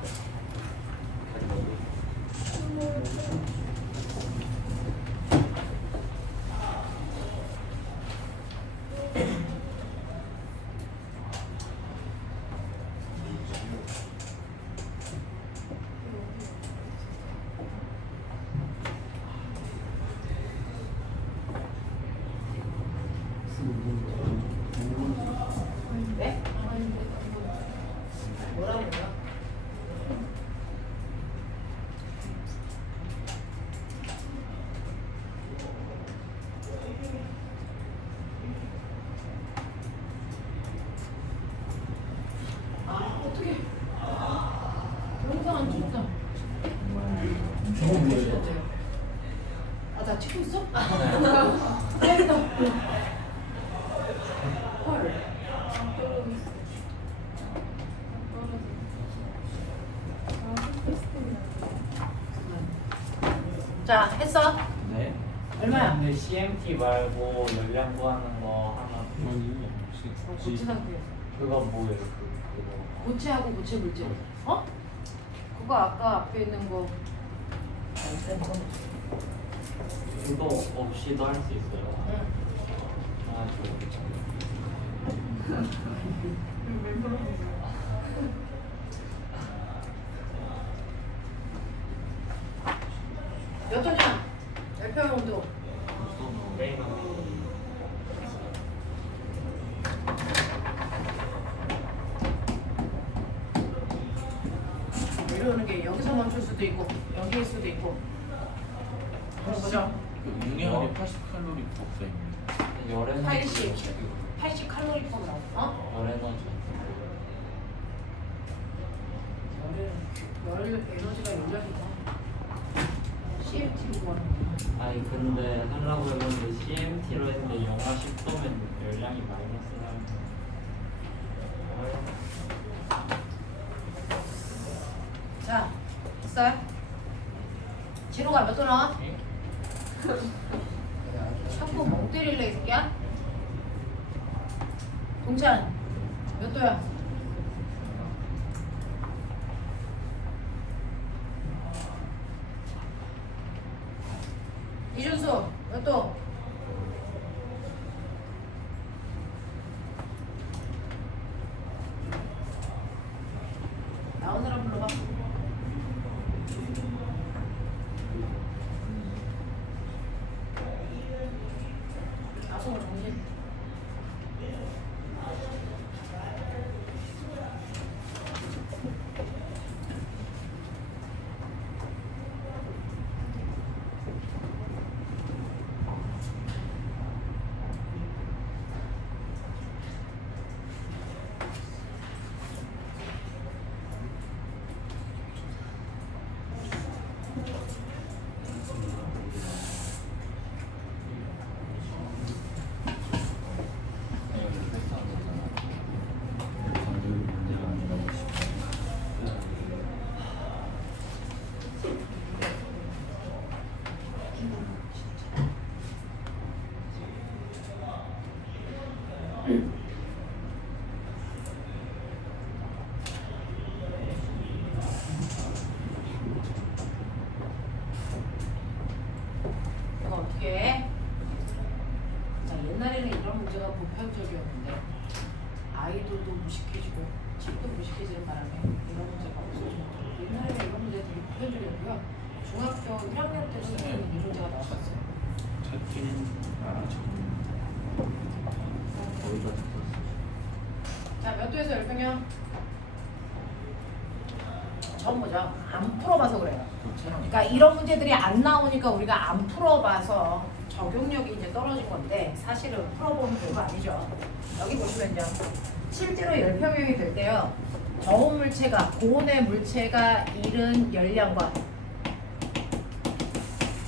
네? 뭐라고요? 다 찍고 있어? 다행이다. 헐. 자, 했어? 네. 얼마야? 근데 CMT 말고 열량 구하는 거 하나. 아니 고체 상태. 그거 뭐예요? 그거. 고체하고 고체 물질. 어? 그거 아까 앞에 있는 거. 그거 없이도 할 수 있어요. 응. 아, 몇 도냐? 열평 온도. 네. 이러는 게 여기서 멈출 수도 있고 여기일 수도 있고. 그런 거죠? 용량이 80칼로리 복사입니다. 열 에너지. 80 칼로리 퍼 나와. 어? 열 에너지. 열 에너지가 열량이다. CMT로 하는 거. 아니 근데 하려고 했는데 CMT로 했는데 영하 10도면 열량이 마이너스 나요. 자, 됐어요? 진호가 몇 도 나와? 자꾸 멍 때릴래 이 새끼야? 동찬 몇 도야? 이준수 몇 도? 나온 사람 불러봐. 아소가 정신. 이거 어떻게 해? 자, 옛날에는 이런 문제가 보편적이었는데 아이들도 무식해지고 책도 무식해지는 바람에 이런 문제가 없어지고 옛날에는 이런 문제들이 보편적이었고요. 중학교 1학년 때 수능에는 이 문제가 나왔었어요. 찾기는 거의 다 듣었어. 자, 몇 도에서 열평형? 처음 보죠. 안 풀어봐서 그래요. 그러니까 이런 문제들이 안 나오니까 우리가 안 풀어봐서 적용력이 이제 떨어진 건데 사실은 풀어보면 별거 아니죠. 여기 보시면요. 실제로 열평형이 될 때요. 저온 물체가 고온의 물체가 잃은 열량과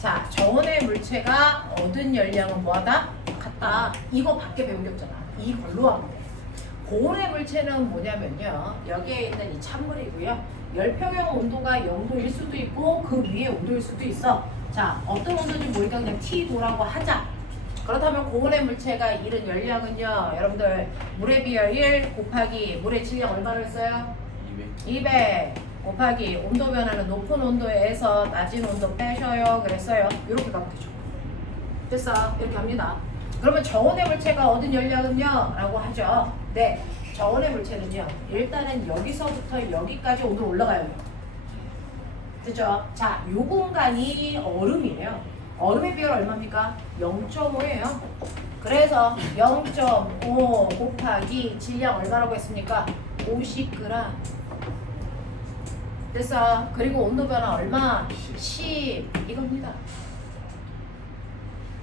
자, 저온의 물체가 얻은 열량은 뭐하다? 같다. 이거 밖에 배운 게 없잖아. 이걸로 하면 돼. 고온의 물체는 뭐냐면요. 여기에 있는 이 찬물이고요. 열평형 온도가 0도일 수도 있고 그 위에 온도일 수도 있어. 자, 어떤 온도인지 모르니까 그냥 T도라고 하자. 그렇다면 고온의 물체가 잃은 열량은요. 여러분들 물에 비하 1 곱하기 물의 질량 얼마를 써요? 200 곱하기 온도 변화는 높은 온도에서 낮은 온도 빼셔요. 그랬어요. 이렇게 가면 되죠. 됐어. 이렇게 합니다. 그러면 저온의 물체가 얻은 열량은요? 라고 하죠. 네. 저온의 물체는요. 일단은 여기서부터 여기까지 온도 올라가요. 됐죠? 자, 요 공간이 얼음이에요. 얼음의 비율 얼마입니까? 0.5예요. 그래서 0.5 곱하기 질량 얼마라고 했습니까? 50g. 됐어. 그리고 온도 변화 얼마? 10 이겁니다.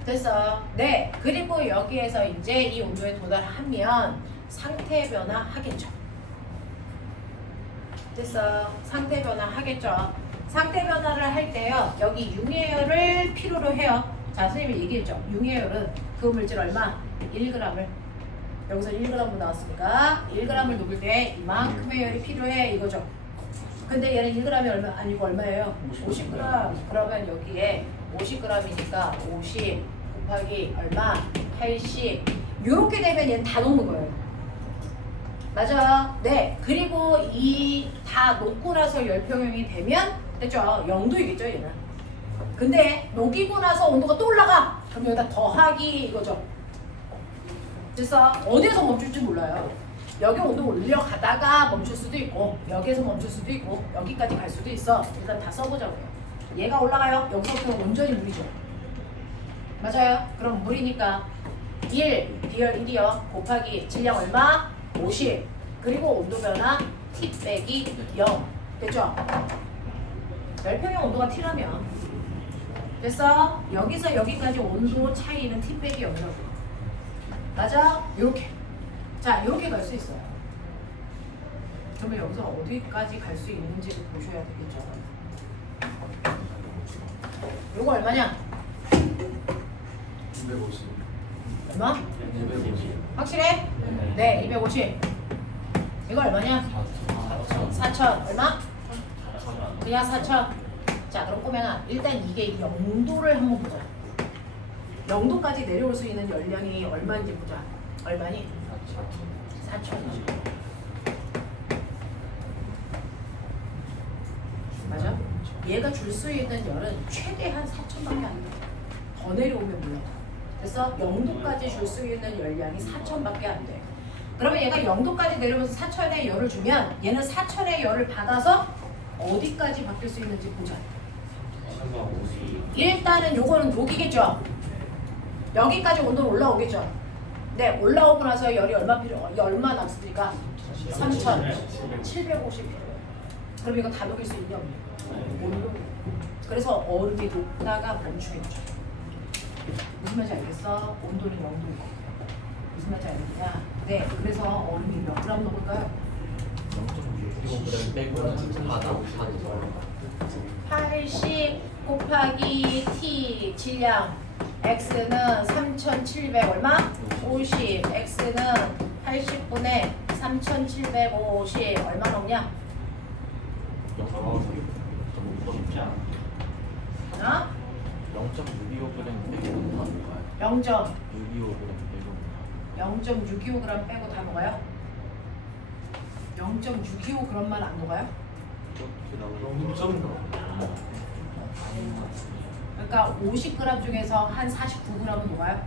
됐어. 네. 그리고 여기에서 이제 이 온도에 도달하면 상태 변화 하겠죠. 됐어. 상태 변화 하겠죠. 상태 변화를 할 때요. 여기 융해열을 필요로 해요. 자, 선생님이 얘기했죠. 융해열은 그 물질 얼마? 1g을. 여기서 1g으로 나왔으니까 1g을 녹일 때 이만큼의 열이 필요해 이거죠. 근데 얘는 1g이 얼마 아니고 얼마예요? 50g. 그러면 여기에 50g이니까 50 곱하기 얼마? 80. 요렇게 되면 얘는 다 녹는 거예요. 맞아. 네. 그리고 이 다 녹고 나서 열평형이 되면 됐죠? 0도이겠죠 얘는. 근데 녹이고 나서 온도가 또 올라가. 그럼 여기다 더하기 이거죠. 그래서 어디에서 멈출지 몰라요. 여기 온도 올려가다가 멈출 수도 있고 여기에서 멈출 수도 있고 여기까지 갈 수도 있어. 일단 다 써보자고요. 얘가 올라가요. 여기서부터 온전히 물이죠. 맞아요. 그럼 물이니까 1 비열 1이요. 곱하기 질량 얼마? 50. 그리고 온도 변화 T 빼기 0. 됐죠? 열평형 온도가 T라면 됐어? 여기서 여기까지 온도 차이는 T 빼기 0이라고. 맞아? 요렇게. 자, 요렇게 갈 수 있어요. 그러면 여기서 어디까지 갈 수 있는지를 보셔야 되겠죠. 요거 얼마냐? 250. 얼마? 250. 확실해? 네, 250. 이거 얼마냐? 4천. 얼마? 그냥 4천. 자, 그럼 꼬맹아, 일단 이게 0도를 한번 보자. 0도까지 내려올 수 있는 열량이 얼마인지 보자. 얼마니? 4천이지. 맞아? 얘가 줄 수 있는 열은 최대한 4천밖에 안 돼. 더 내려오면 몰라. 그래서 0도까지 줄 수 있는 열량이 4천밖에 안 돼. 그러면 얘가 0도까지 내려오면서 4천의 열을 주면 얘는 4천의 열을 받아서 어디까지 바뀔 수 있는지 보자. 일단은 요거는 녹이겠죠. 여기까지 온도는 올라오겠죠. 네, 올라오고 나서 열이 얼마 남습니까? 3,750 필요해요. 그럼 이거 다 녹일 수 있냐 없냐? 못 녹여. 그래서 얼음이 녹다가 멈추겠죠. 무슨 말인지 알겠어? 온도는 0도고. 무슨 말인지 알겠냐? 네, 그래서 얼음이 몇 그램 녹을까요? 80 곱하기 T 질량 X는 3,700 얼마? 50 X는 80분의 3,750 얼마 녹냐? 쉽지 않아. 어? 0.625g 빼고 다 녹아요. 0.625g 빼고 다 녹아요? 0.625g만 안 녹아요? 그러니까 50g 중에서 한 49g은 녹아요?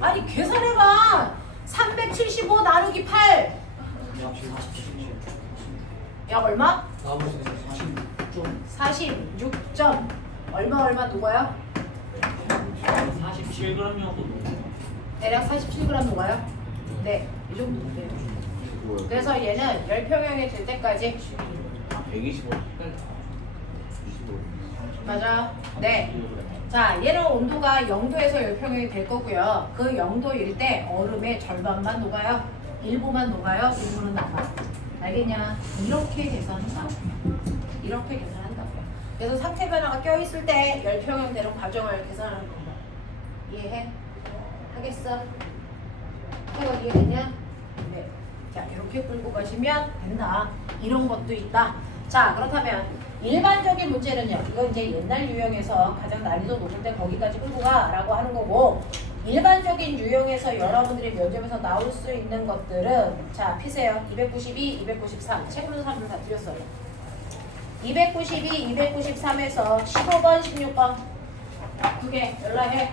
아니 계산해봐. 375 나누기 8. 야 얼마? 46점. 얼마 녹아요? 47g이어도 너무 대략 47g 녹아요? 네, 이 정도 돼요. 그래서 얘는 열평형이 될 때까지 125. 맞아. 네. 자, 얘는 온도가 0도에서 열평형이 될 거고요. 그 0도일 때 얼음의 절반만 녹아요. 일부만 녹아요. 일부는 남아. 알겠냐? 이렇게 계산한다. 이렇게 계산한다고요. 그래서 상태 변화가 껴있을 때 열평형 되는 과정을 계산하는 겁니다. 이해해? 하겠어? 해가 이해됐냐? 네. 자, 이렇게 끌고 가시면 된다. 이런 것도 있다. 자, 그렇다면 일반적인 문제는요. 이건 이제 옛날 유형에서 가장 난이도 높을 때 거기까지 끌고 가라고 하는 거고, 일반적인 유형에서 여러분들이 면접에서 나올 수 있는 것들은 자, 피세요. 292, 293. 책임도 3을 다 드렸어요. 292, 293에서 15번, 16번 두 개 연락해.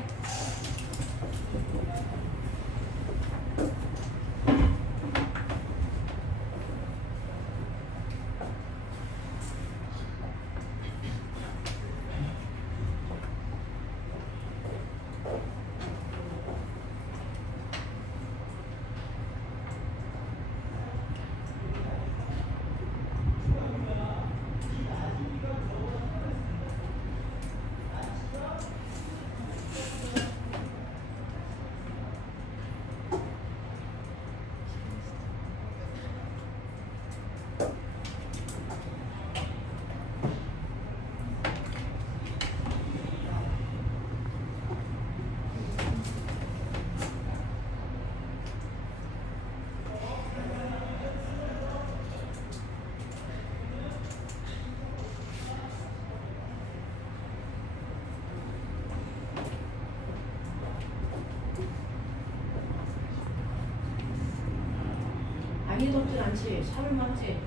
무섭진 않지. 살을 많지.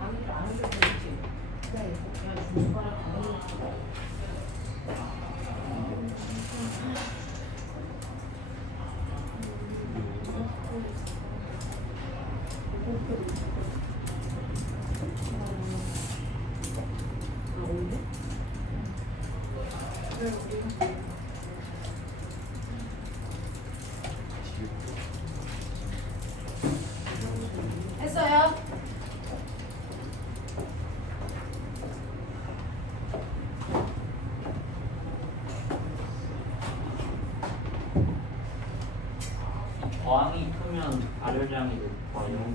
아무도 안 해도 되지. 그래. 야 중숟가락 안 먹어. 했어요. 저항이 크면 발열량이 높아요.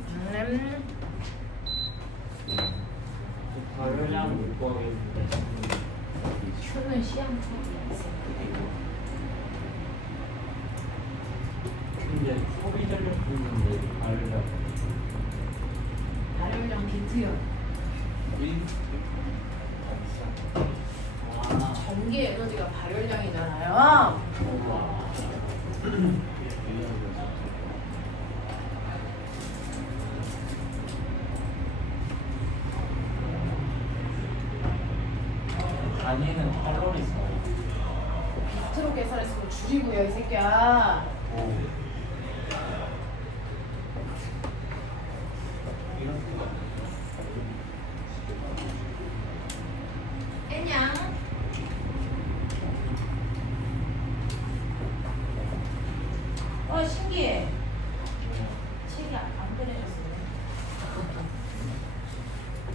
발열량이 높아야겠는데. 큐는 시향착이야. 근데 소비 전력품인데 발열량. 발열량 비트요. 아, 전기 에너지가 발열량이잖아요. 우와. 단위는 칼로리 써요. 비트로 계산했으면 줄이고요, 이 새끼야. 애냥. 신기해. 책이 안 꺼내졌어요.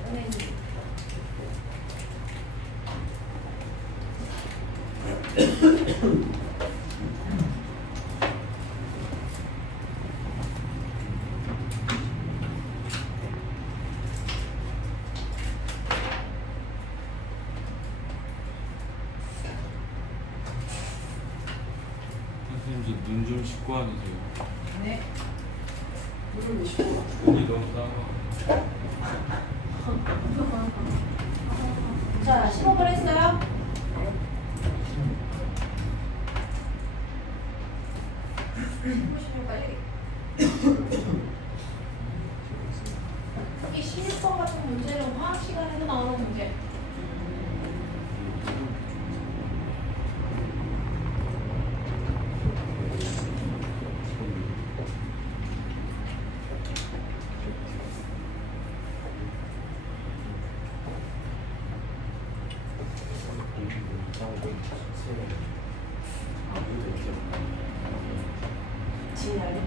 은행이. 선생님 눈 좀 씻고 와주세요. 네. 물을 왜 씻고 가? 눈이 너무 따가. 자, 15번 했어요? 이 16번 같은 문제는 화학 시간에서 나오는 문제. 지랄.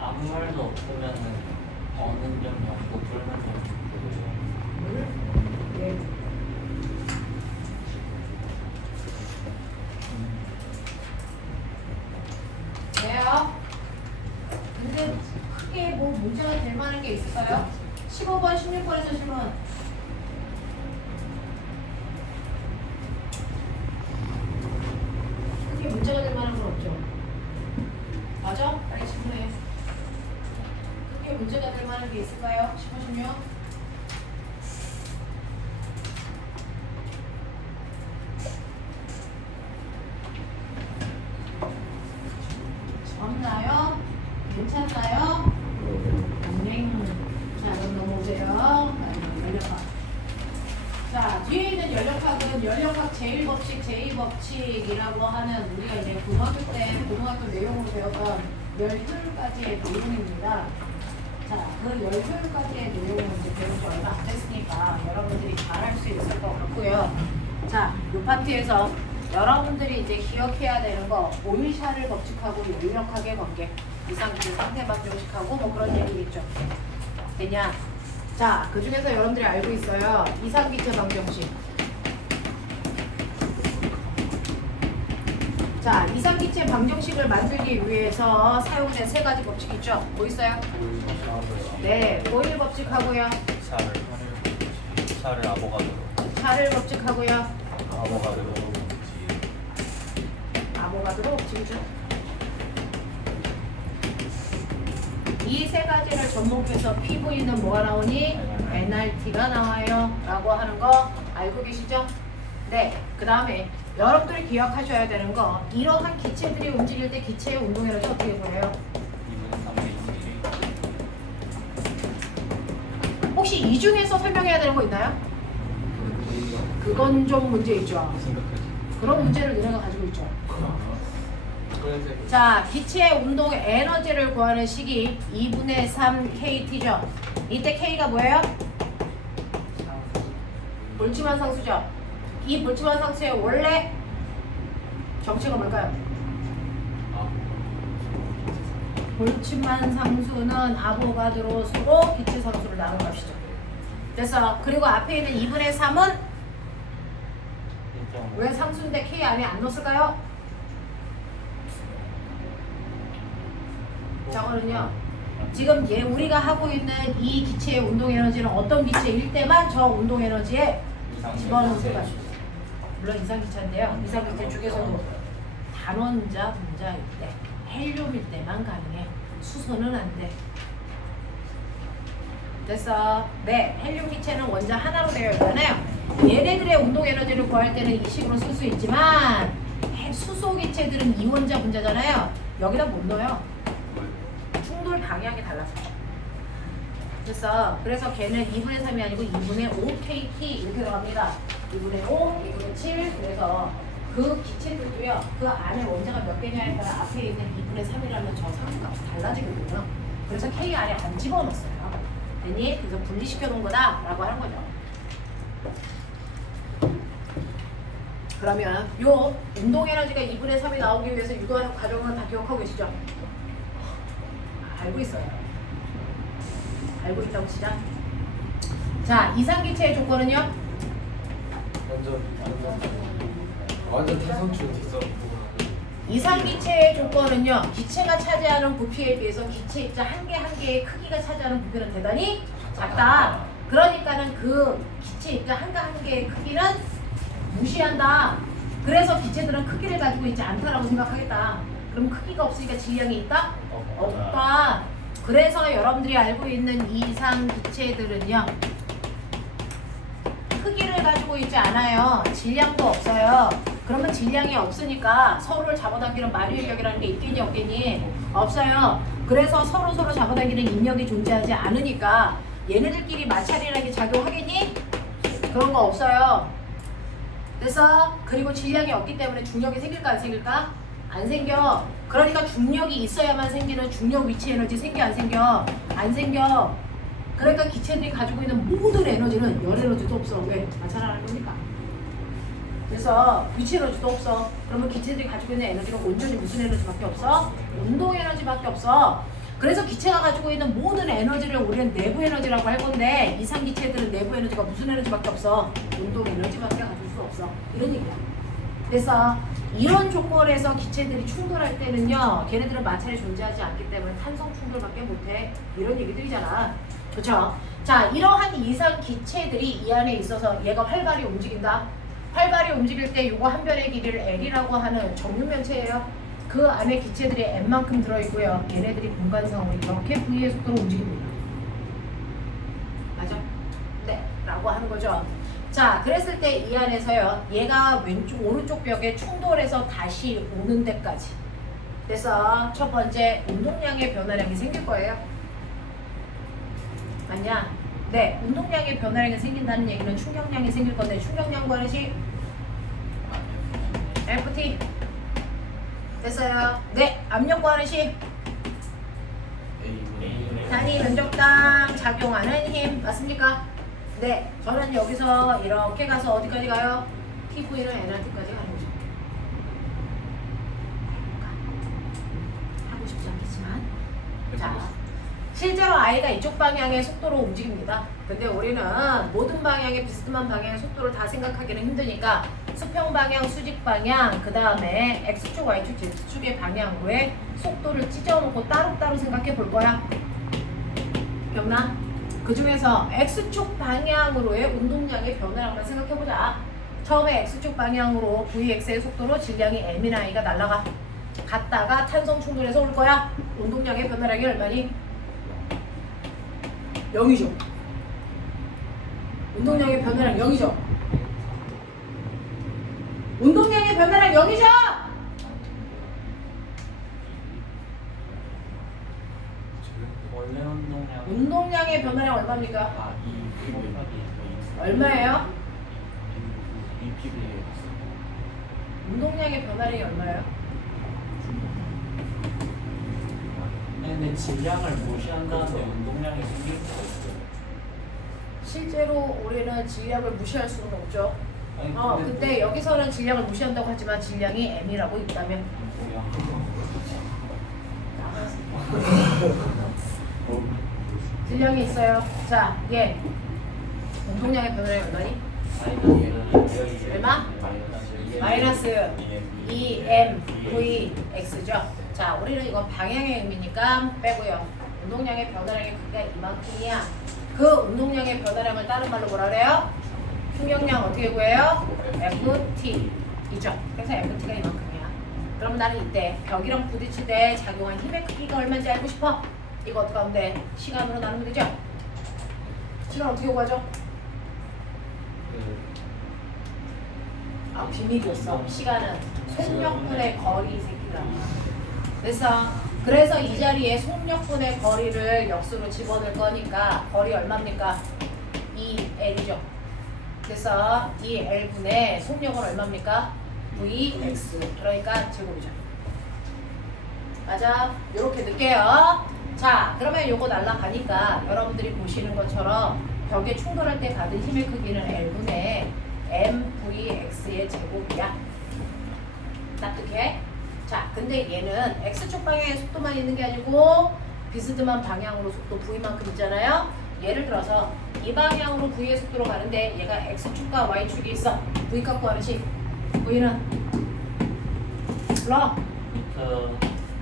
아무 말도 없으면은 어느 점이 없고 쫄면 점이 네. 돼요? 근데 크게 뭐 문제가 될 만한 게 있을까요? 15번, 16번에서 질문. 크게 문제가 될 만한 건 없죠. 맞아? 빨리 질문해. 크게 문제가 될 만한 게 있을까요? 15, 16? 없나요? 괜찮나요? 네. 자, 그럼 넘어오세요. 연력학. 자, 뒤에 있는 연력학은 연력학 제1법칙, 제2법칙이라고 하는 우리가 이제 고등학교 내용으로 배웠던 열효율까지의 내용입니다. 자, 그 열효율까지의 내용을 이제 배운 지 얼마 안 됐으니까 여러분들이 잘할 수 있을 것 같고요. 자, 이 파트에서 여러분들이 이제 기억해야 되는 거 오일샤를 법칙하고 열력학의 관계, 이상기체 상태 방정식하고 뭐 그런 얘기겠죠. 됐냐? 자, 그 중에서 여러분들이 알고 있어요. 이상기체 방정식. 자, 이상기체 방정식을 만들기 위해서 사용된 세 가지 법칙 있죠? 뭐 있어요? 네, 오일 법칙하고요. 샤를 아보가드로. 샤를 법칙하고요. 아보가드로. 아보가드로 법칙이죠. 이 세 가지를 접목해서 PV는 뭐가 나오니? NRT가 나와요 라고 하는 거 알고 계시죠? 네, 그 다음에 여러분들이 기억하셔야 되는 거 이러한 기체들이 움직일 때 기체의 운동에너지 어떻게 보여요? 2분의 3분의 1. 혹시 이 중에서 설명해야 되는 거 있나요? 그건 좀 문제 있죠. 그런 문제를 너네가 가지고 있죠. 자, 기체의 운동 에너지를 구하는 식이 2분의 3 KT죠. 이때 K가 뭐예요? 볼츠만 상수죠. 이 볼츠만 상수의 원래 정체가 뭘까요? 볼츠만 상수는 아보가드로 수로 기체 상수를 나눈 값이죠. 됐어. 그리고 앞에 있는 2분의 3은 왜 상수인데 K 안에 안 넣었을까요? 저거는요. 지금 우리가 하고 있는 이 기체의 운동 에너지는 어떤 기체일 때만 저 운동 에너지에 집어넣을 가 물론 이상기체인데요. 이상기체 중에서도 단원자 분자일 때, 헬륨일 때만 가능해. 수소는 안 돼. 됐어. 네, 헬륨 기체는 원자 하나로 되어 있잖아요. 얘네들의 운동 에너지를 구할 때는 이 식으로 쓸 수 있지만 수소 기체들은 이원자 분자잖아요. 여기다 못 넣어요. 충돌 방향이 달라서. 됐어. 그래서 걔는 2분의 3이 아니고 2분의 5 KT 이렇게 들어갑니다. 2분의 5, 2분의 7. 그래서 그 기체들도요. 그 안에 원자가 몇 개냐에 따라 앞에 있는 2분의 3이라면 저 상수값이 달라지거든요. 그래서 K 안에 안 집어넣었어요. 됐니? 그래서 분리시켜 놓은 거다라고 하는 거죠. 그러면 요 운동 에너지가 2분의 3이 나오기 위해서 유도하는 과정은 다 기억하고 계시죠? 알고 있어요. 알고 있다고 치자. 자, 이상기체의 조건은요? 완전 타성충 있어. 이상기체의 조건은요. 기체가 차지하는 부피에 비해서 기체 입자 한 개 한 개의 크기가 차지하는 부피는 대단히 작다. 그러니까는 그 기체 입자 한 개 한 개의 크기는 무시한다. 그래서 기체들은 크기를 가지고 있지 않다라고 생각하겠다. 그럼 크기가 없으니까 질량이 있다? 없다. 그래서 여러분들이 알고 있는 이상 기체들은요. 크기를 가지고 있지 않아요. 질량도 없어요. 그러면 질량이 없으니까 서로를 잡아당기는 마리일력이라는 게 있겠니 없겠니? 없어요. 그래서 서로 잡아당기는 인력이 존재하지 않으니까 얘네들끼리 마찰이라는 게 작용하겠니? 그런 거 없어요. 그래서 그리고 질량이 없기 때문에 중력이 생길까 안 생길까? 안 생겨. 그러니까 중력이 있어야만 생기는 중력 위치 에너지 생겨 안 생겨? 안 생겨. 그러니까 기체들이 가지고 있는 모든 에너지는 열 에너지도 없어. 왜? 마찰하는 거니까. 그래서 위치 에너지도 없어. 그러면 기체들이 가지고 있는 에너지는 온전히 무슨 에너지밖에 없어? 운동 에너지밖에 없어. 그래서 기체가 가지고 있는 모든 에너지를 우리는 내부 에너지라고 할 건데 이상 기체들은 내부 에너지가 무슨 에너지밖에 없어? 운동 에너지밖에 가질 수 없어. 이런 얘기야. 그래서 이런 조건에서 기체들이 충돌할 때는요, 걔네들은 마찰이 존재하지 않기 때문에 탄성 충돌밖에 못해. 이런 얘기들이잖아. 그렇죠? 자, 이러한 이상 기체들이 이 안에 있어서 얘가 활발히 움직인다. 활발히 움직일 때 요거 한 변의 길이를 L이라고 하는 정류면체예요. 그 안에 기체들이 M만큼 들어있고요. 얘네들이 공간상으로 이렇게 V의 속도로 움직입니다. 맞아? 네, 라고 하는 거죠. 자, 그랬을 때 이 안에서요, 얘가 왼쪽, 오른쪽 벽에 충돌해서 다시 오는 데까지. 그래서 첫 번째, 운동량의 변화량이 생길 거예요. 맞냐? 네, 운동량의 변화량이 생긴다는 얘기는 충격량이 생길 건데, 충격량 구하는시 FT. 됐어요. 네, 압력 구하는시 단위 면적당 작용하는 힘. 맞습니까? 네, 저는 여기서 이렇게 가서 어디까지 가요? TV는 NRT까지 가는 거죠. 하고 싶지 않겠지만. 자, 실제로 아이가 이쪽 방향의 속도로 움직입니다. 근데 우리는 모든 방향의 비스듬한 방향의 속도를 다 생각하기는 힘드니까 수평 방향, 수직 방향, 그 다음에 X축, Y축, Z축의 방향으로의 속도를 찢어놓고 따로따로 생각해 볼 거야. 기억나? 그 중에서 X축 방향으로의 운동량의 변화를 한번 생각해보자. 처음에 X축 방향으로 Vx의 속도로 질량이 M인 아이가 날아가. 갔다가 탄성 충돌해서 올 거야. 운동량의 변화량이 얼마니? 0이죠. 운동량의 변화량 0이죠. 운동량의 변화량 0이죠. 원래 운동량 운동량의 변화량 얼마입니까? 아, 얼마예요? 운동량의 변화량이 얼마예요? 근데 질량을 무시한다는데 운동량이 생길 수가 있어요. 실제로 우리는 질량을 무시할 수는 없죠. 아니, 근데 여기서는 질량을 무시한다고 하지만 질량이 M이라고 있다면 질량이 있어요. 자, 얘 운동량의 변화량이 얼마니? 얼마? 마이너스 2mvx죠. 자, 우리는 이건 방향의 의미니까 빼고요. 운동량의 변화량의 크기가 이만큼이야. 그 운동량의 변화량을 다른 말로 뭐라 그래요? 충격량 어떻게 구해요? FT이죠. 그래서 FT가 이만큼이야. 그러면 나는 이때 벽이랑 부딪힐 때 작용한 힘의 크기가 얼마인지 알고 싶어? 이거 어떻게 하면 돼? 시간으로 나누면 되죠? 시간 어떻게 구하죠? 아, 비밀이었어. 시간은 속력분의 거리 새끼라고. 그래서 이 자리에 속력분의 거리를 역수로 집어넣을 거니까 거리 얼마입니까? 2L이죠. 그래서 2L분의 속력은 얼마입니까? Vx. 그러니까 제곱이죠. 맞아. 요렇게 넣을게요. 자, 그러면 요거 날라가니까 여러분들이 보시는 것처럼 벽에 충돌할 때 받은 힘의 크기는 L분의 mvx의 제곱이야. 납득해? 자, 근데 얘는 X축 방향의 속도만 있는 게 아니고 비스듬한 방향으로 속도 V만큼 있잖아요. 예를 들어서 이 방향으로 V의 속도로 가는데 얘가 X축과 Y축이 있어. V 값 구하는 식. V는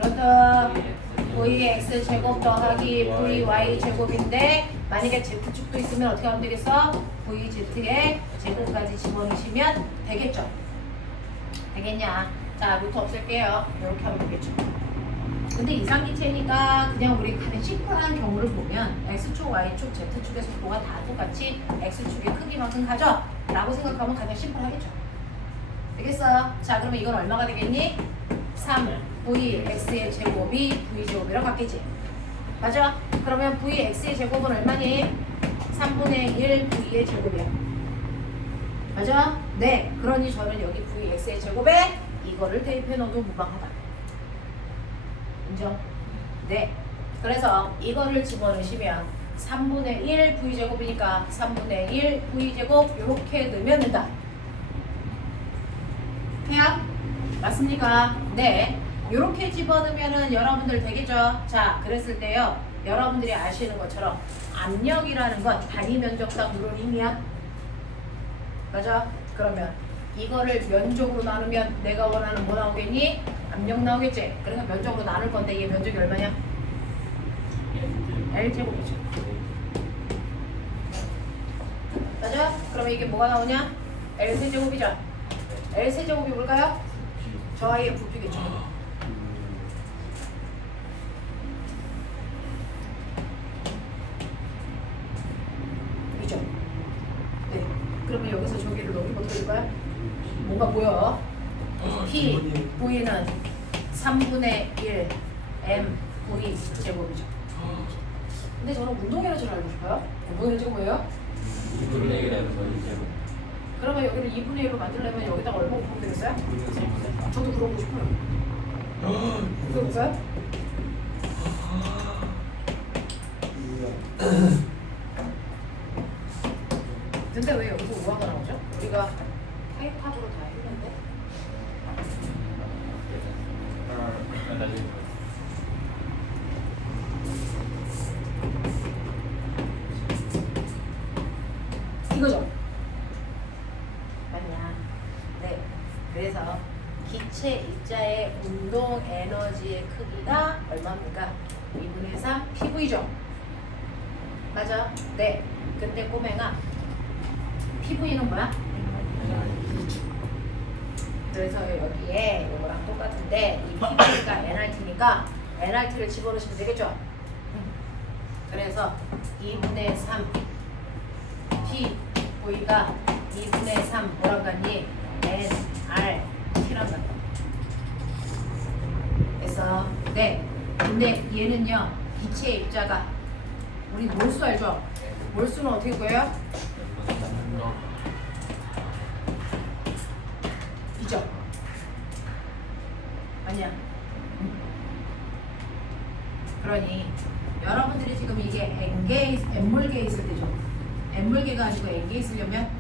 루트 Vx 제곱 더하기 Vy 제곱인데 만약에 Z축도 있으면 어떻게 하면 되겠어? Vz의 제곱까지 집어넣으시면 되겠죠? 되겠냐? 자, 루트 없앨게요. 이렇게 하면 되겠죠. 근데 이상기체니까 그냥 우리 가장 심플한 경우를 보면 X축, Y축, Z축의 속도가 다 똑같이 X축의 크기만큼 가죠? 라고 생각하면 가장 심플하겠죠. 되겠어? 자, 그러면 이건 얼마가 되겠니? 3Vx의 제곱이 V제곱이라고 바뀌지? 맞아? 그러면 Vx의 제곱은 얼마니? 3분의 1 V의 제곱이야. 맞아? 네. 그러니 저는 여기 Vx의 제곱에 이거를 대입해 넣어도 무방하다. 인정? 네. 그래서 이거를 집어넣으시면 3분의 1 V제곱이니까 3분의 1 V제곱 이렇게 넣으면 된다. 해야? 맞습니까? 네. 이렇게 집어넣으면은 여러분들 되겠죠? 자, 그랬을 때요. 여러분들이 아시는 것처럼 압력이라는 건 단위 면적당 누른 힘이야. 맞아? 그러면 이거를 면적으로 나누면 내가 원하는 뭐 나오겠니? 압력 나오겠지? 그러니까 면적으로 나눌 건데 이게 면적이 얼마냐? L제곱이죠. 맞아? 그러면 이게 뭐가 나오냐? L세제곱이죠. L세제곱이 뭘까요? 저 아이의 부피겠죠. 이죠. 네. 그러면 여기서 저기를 넣으면 어떻게 될까요? 뭔가 보여? P, V는 3분의 1 M, V 제곱이죠. 근데 저는 운동 에너지를 알고 싶어요. 운동 에너지가 뭐예요? 그러면 여기를 2분의 1로 만들려면 여기다가 얼마 곱하면 되겠어요? 저도 그러고 싶어요. 그럴까요? 근데 왜 여기서 5화가 나오죠? 우리가 타입탑으로 다 했는데. 이거죠? 맞냐? 네. 그래서 기체 입자의 운동 에너지의 크기가 얼마입니까? 2분의 3 PV죠? 맞아? 네. 근데 꼬맹아, PV는 뭐야? 그래서 여기에 이거랑 똑같은데 이 PV가 NRT니까 NRT를 집어넣으시면 되겠죠? 그래서 2분의 3 PV가 2분의 3 뭐랑 같니? NRT랑 같다. 그래서 네. 근데 얘는요. 기체 입자가 우리 몰수 알죠? 몰수는 어떻게 구해요? 이죠? 아니야. 그러니 여러분들이 지금 이게 N물계 있을 때죠. N물계가 아니고 N계 있으려면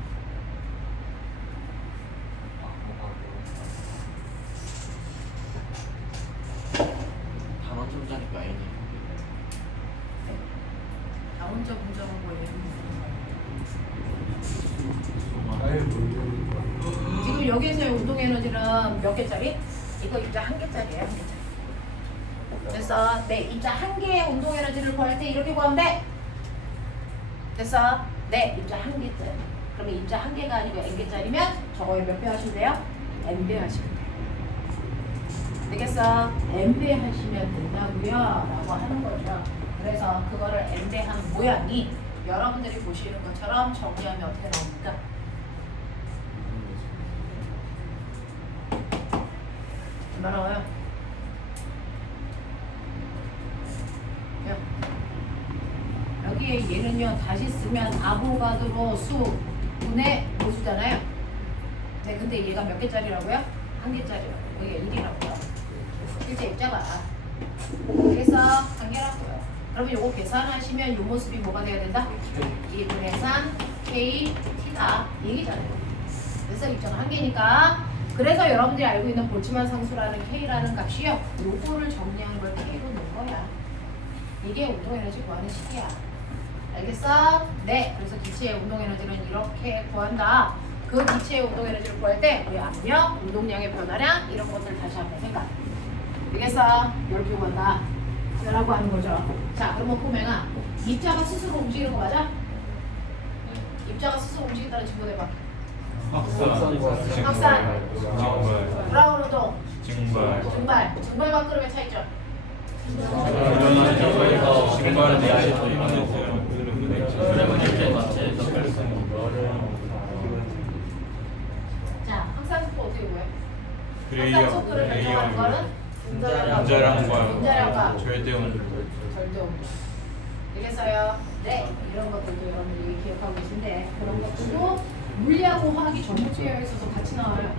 단원점자니까 N이. 다운점 분점은 뭐예요? 지금 여기에서의 운동 에너지는 몇 개짜리? 이거 입자 한 개짜리예요, 한 개짜리. 그래서 네, 입자 한 개의 운동 에너지를 구할 때 이렇게 구하면 돼. 됐어? 네, 입자 한 개짜리. 그러면 입자 한 개가 아니고 n 개짜리면 저거에 몇 배 하시면 돼요? n 배 하시면 돼요. 되겠어? n 배 하시면 된다고요? 라고 하는 거죠. 그래서 그거를 n 배 한 모양이 여러분들이 보시는 것처럼 정리하면 어떻게 나옵니까? 얼마 나와요? 여기에 얘는요 다시 쓰면 아보가드로 수 분의 모수잖아요. 네, 근데 얘가 몇 개짜리라고요? 한 개짜리라고. 여기가 1이라고요. 실제 입자가. 그래서 한 개라고요. 그러면 요거 계산하시면 요 모습이 뭐가 돼야 된다? 2분의 3 K T다. 얘기잖아요. 그래서 입자가 한 개니까. 그래서 여러분들이 알고 있는 볼츠만 상수라는 K라는 값이요. 요거를 정리하는 걸 K로 넣은 거야. 이게 운동에너지 구하는 식이야. 알겠어? 네. 그래서 기체의 운동에너지는 이렇게 구한다. 그 기체의 운동에너지를 구할 때 우리 압력, 운동량의 변화량 이런 것들 다시 한번 생각. 알겠어? 이렇게 구한다. 라고 하는 거죠. 자, 그러면 보면은 입자가 스스로 움직이는 거 맞아? 입자가 스스로 움직인다는 증거 대봐. 확산, 브라운 운동, 증발. 증발과 끄름의 차이점. 자, 항상 속도 어떻게 구해? 항상 속도를 결정하는 거는 분자량과 절대 온도. 절대 온도. 되겠어요? 네. 이런 것들도 여러분들이 기억하고 계신데 그런 것들도 물리하고 화학이 전부 되어 있어서 같이 나와요.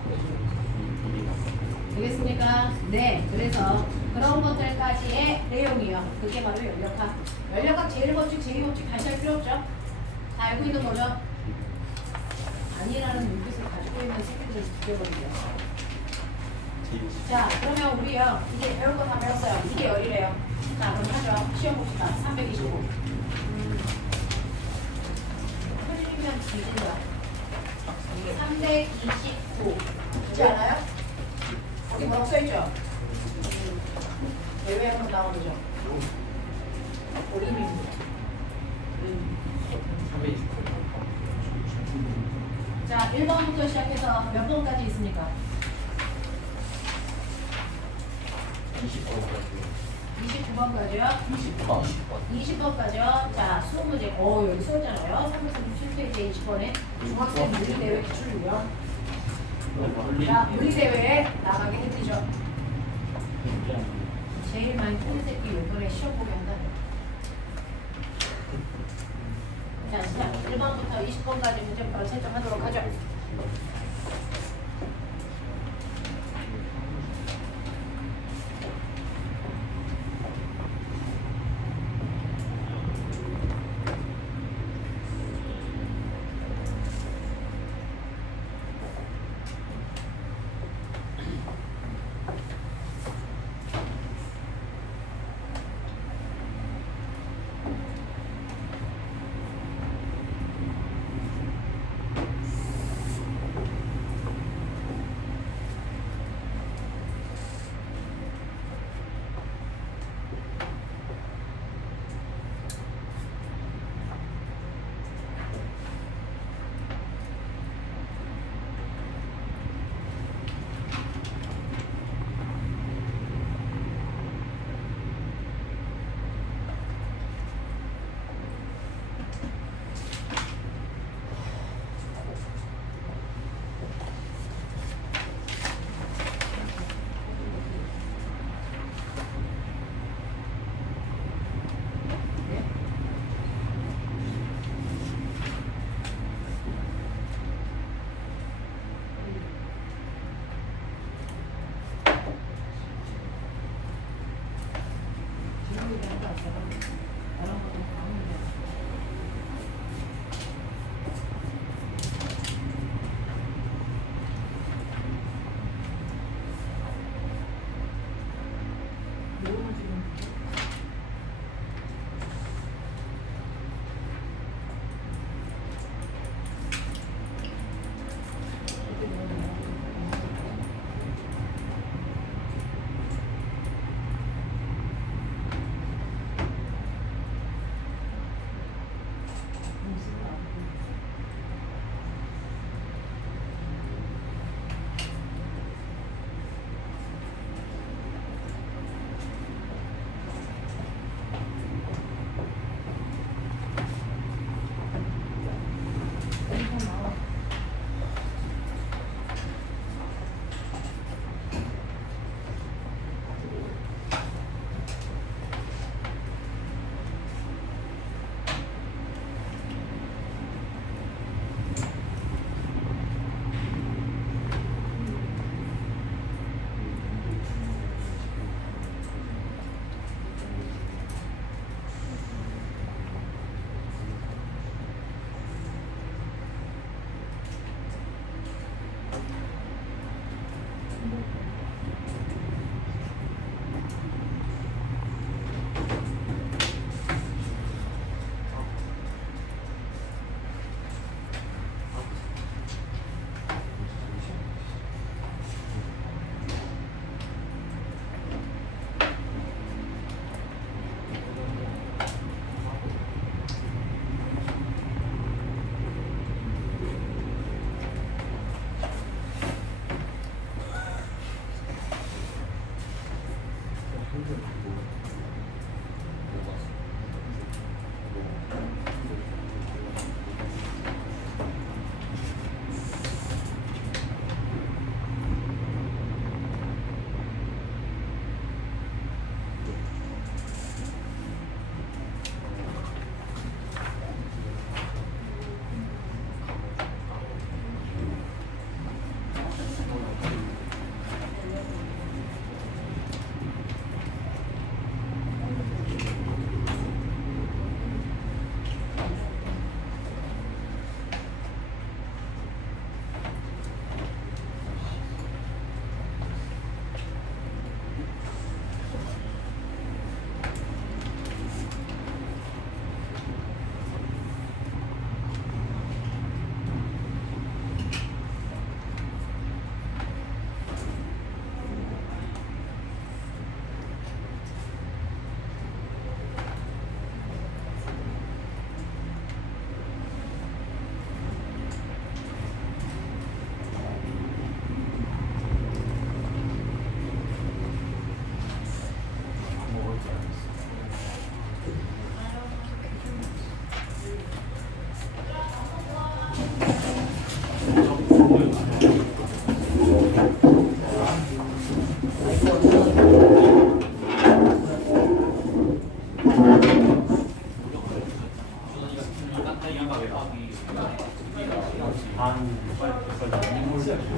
되겠습니까? 네. 그래서 그런 것들까지의 내용이요. 그게 바로 연력학. 연력학 제1법칙, 제2법칙 다시 할 필요 없죠? 다 알고 있는 거죠? 아니라는 눈빛을 가지고 있는 새끼들을 죽여버리죠. 자, 그러면 우리요 이제 배울 거 다 배웠어요. 이게 열이래요. 자, 그럼 하죠. 시험 봅시다. 325. 해주면 뒤진다. 329. 있지 않아요? 거기 뭐라고 써있죠? 예외 한번 나오죠. 올림입니다. 자, 1번부터 시작해서 몇 번까지 있습니까? 29번까지요? 20번까지요? 자, 수업 문제, 여기 써있잖아요. 337페이지에 20번에 중학생 물리대회 기출이요. 자, 물리대회에 나가게 해드리죠. 제일 많이 틀린 새끼 이번에 시험 보게 한다. 자, 시작. 1번부터 20번까지 문제부터 채점하도록 하죠.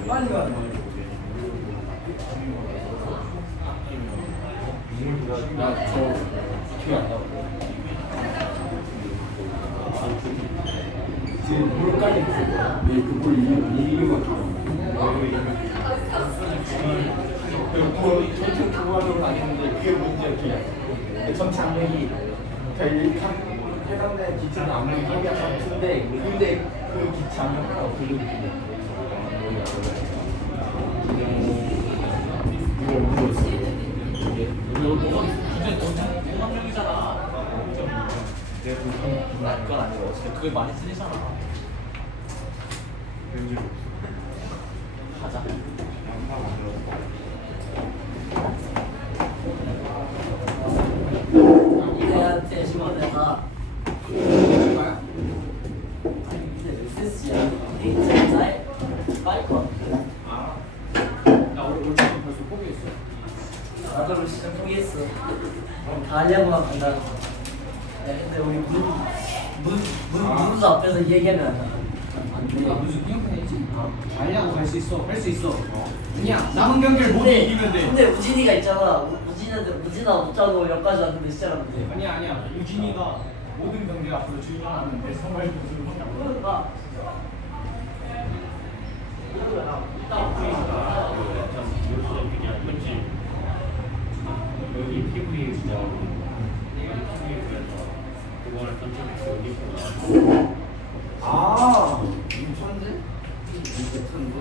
빨리 가는 거야. 나저 기억 안 나. 지금 물까지 있어. 그걸 이기는 것 같아. 그리고 전체 교과적으로 아니는데 그게 문제였지. 전체 악력이 해당되는 기차는 악력이 합의가 같은데 근데 그 기차 악력 하나 없는 그건 아니고 어차피 그게 많이 쓰이잖아. 가자. 이래한테 심어 내가 SSG야 데이트 잘 빨거 나 오늘 벌써 포기했어. 나도 시장 포기했어 다 하려고만 간다는 거 근데 우리 문수 앞에서 얘기하면 안 돼. 무슨 기억해야지. 달려고 갈 수 있어. 할 수 있어. 그냥 남은 경기를 못 근데- 이기면 돼. 근데 우진이가 있잖아. 우진아 못자고 여기까지 왔는데 시작하는데. 아니야. 유진이가 모든 경기 앞으로 주인하는데 선발 선수를 혼자. 여기 PV 진짜 그거를 던져서 여기 아, 천재? 천재?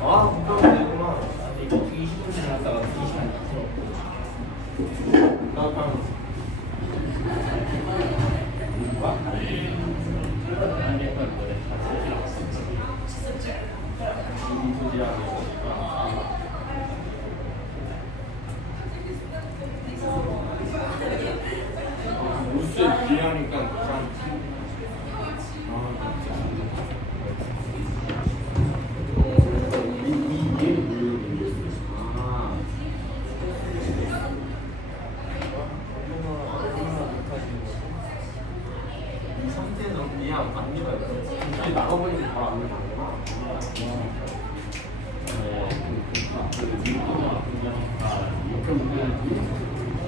아, 그렇구나. 이거 20분째 갔다가 2시간 나 그냥 누가? 우수에 비하니까 그냥 이 상태는 그냥 안 밀어요. 갑자기 나가버리면 바로 안 밀어요.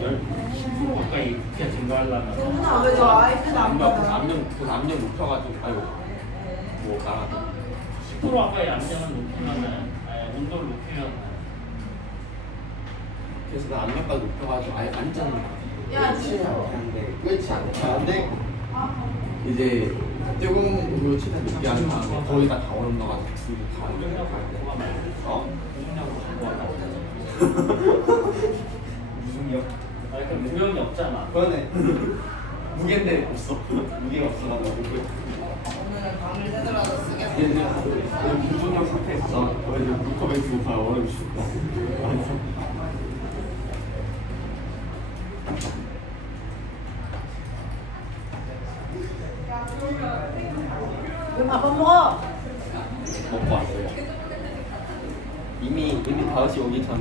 열 10% 가까이 그냥 증가하려면 정훈아 왜 너 아이패드 안 받아? 압력 높여가지고 아유 뭐 나가도 10% 가까이 안정을 높이면은 온도를 높이면 그래서 나 압력까지 높여가지고 아예 안전 야, 끝이 않는데 끝이 않는데 이제 뜨거운 물로 최대한 늦게 하는 다음에 거의 다 얼어가지고 둘이 다 어? 무슨 역? 그 무력이 없잖아. 그러네. 무게인데 없어. 무게가 없어가지고. 오늘은 방을 새들어서 쓰겠어. 얘는 무중력 상태에서 거의 물컵에 두고 다 얼음 죽고. 왜 밥 안 먹어? 먹고 왔어요. 이미 5시 오기 전에.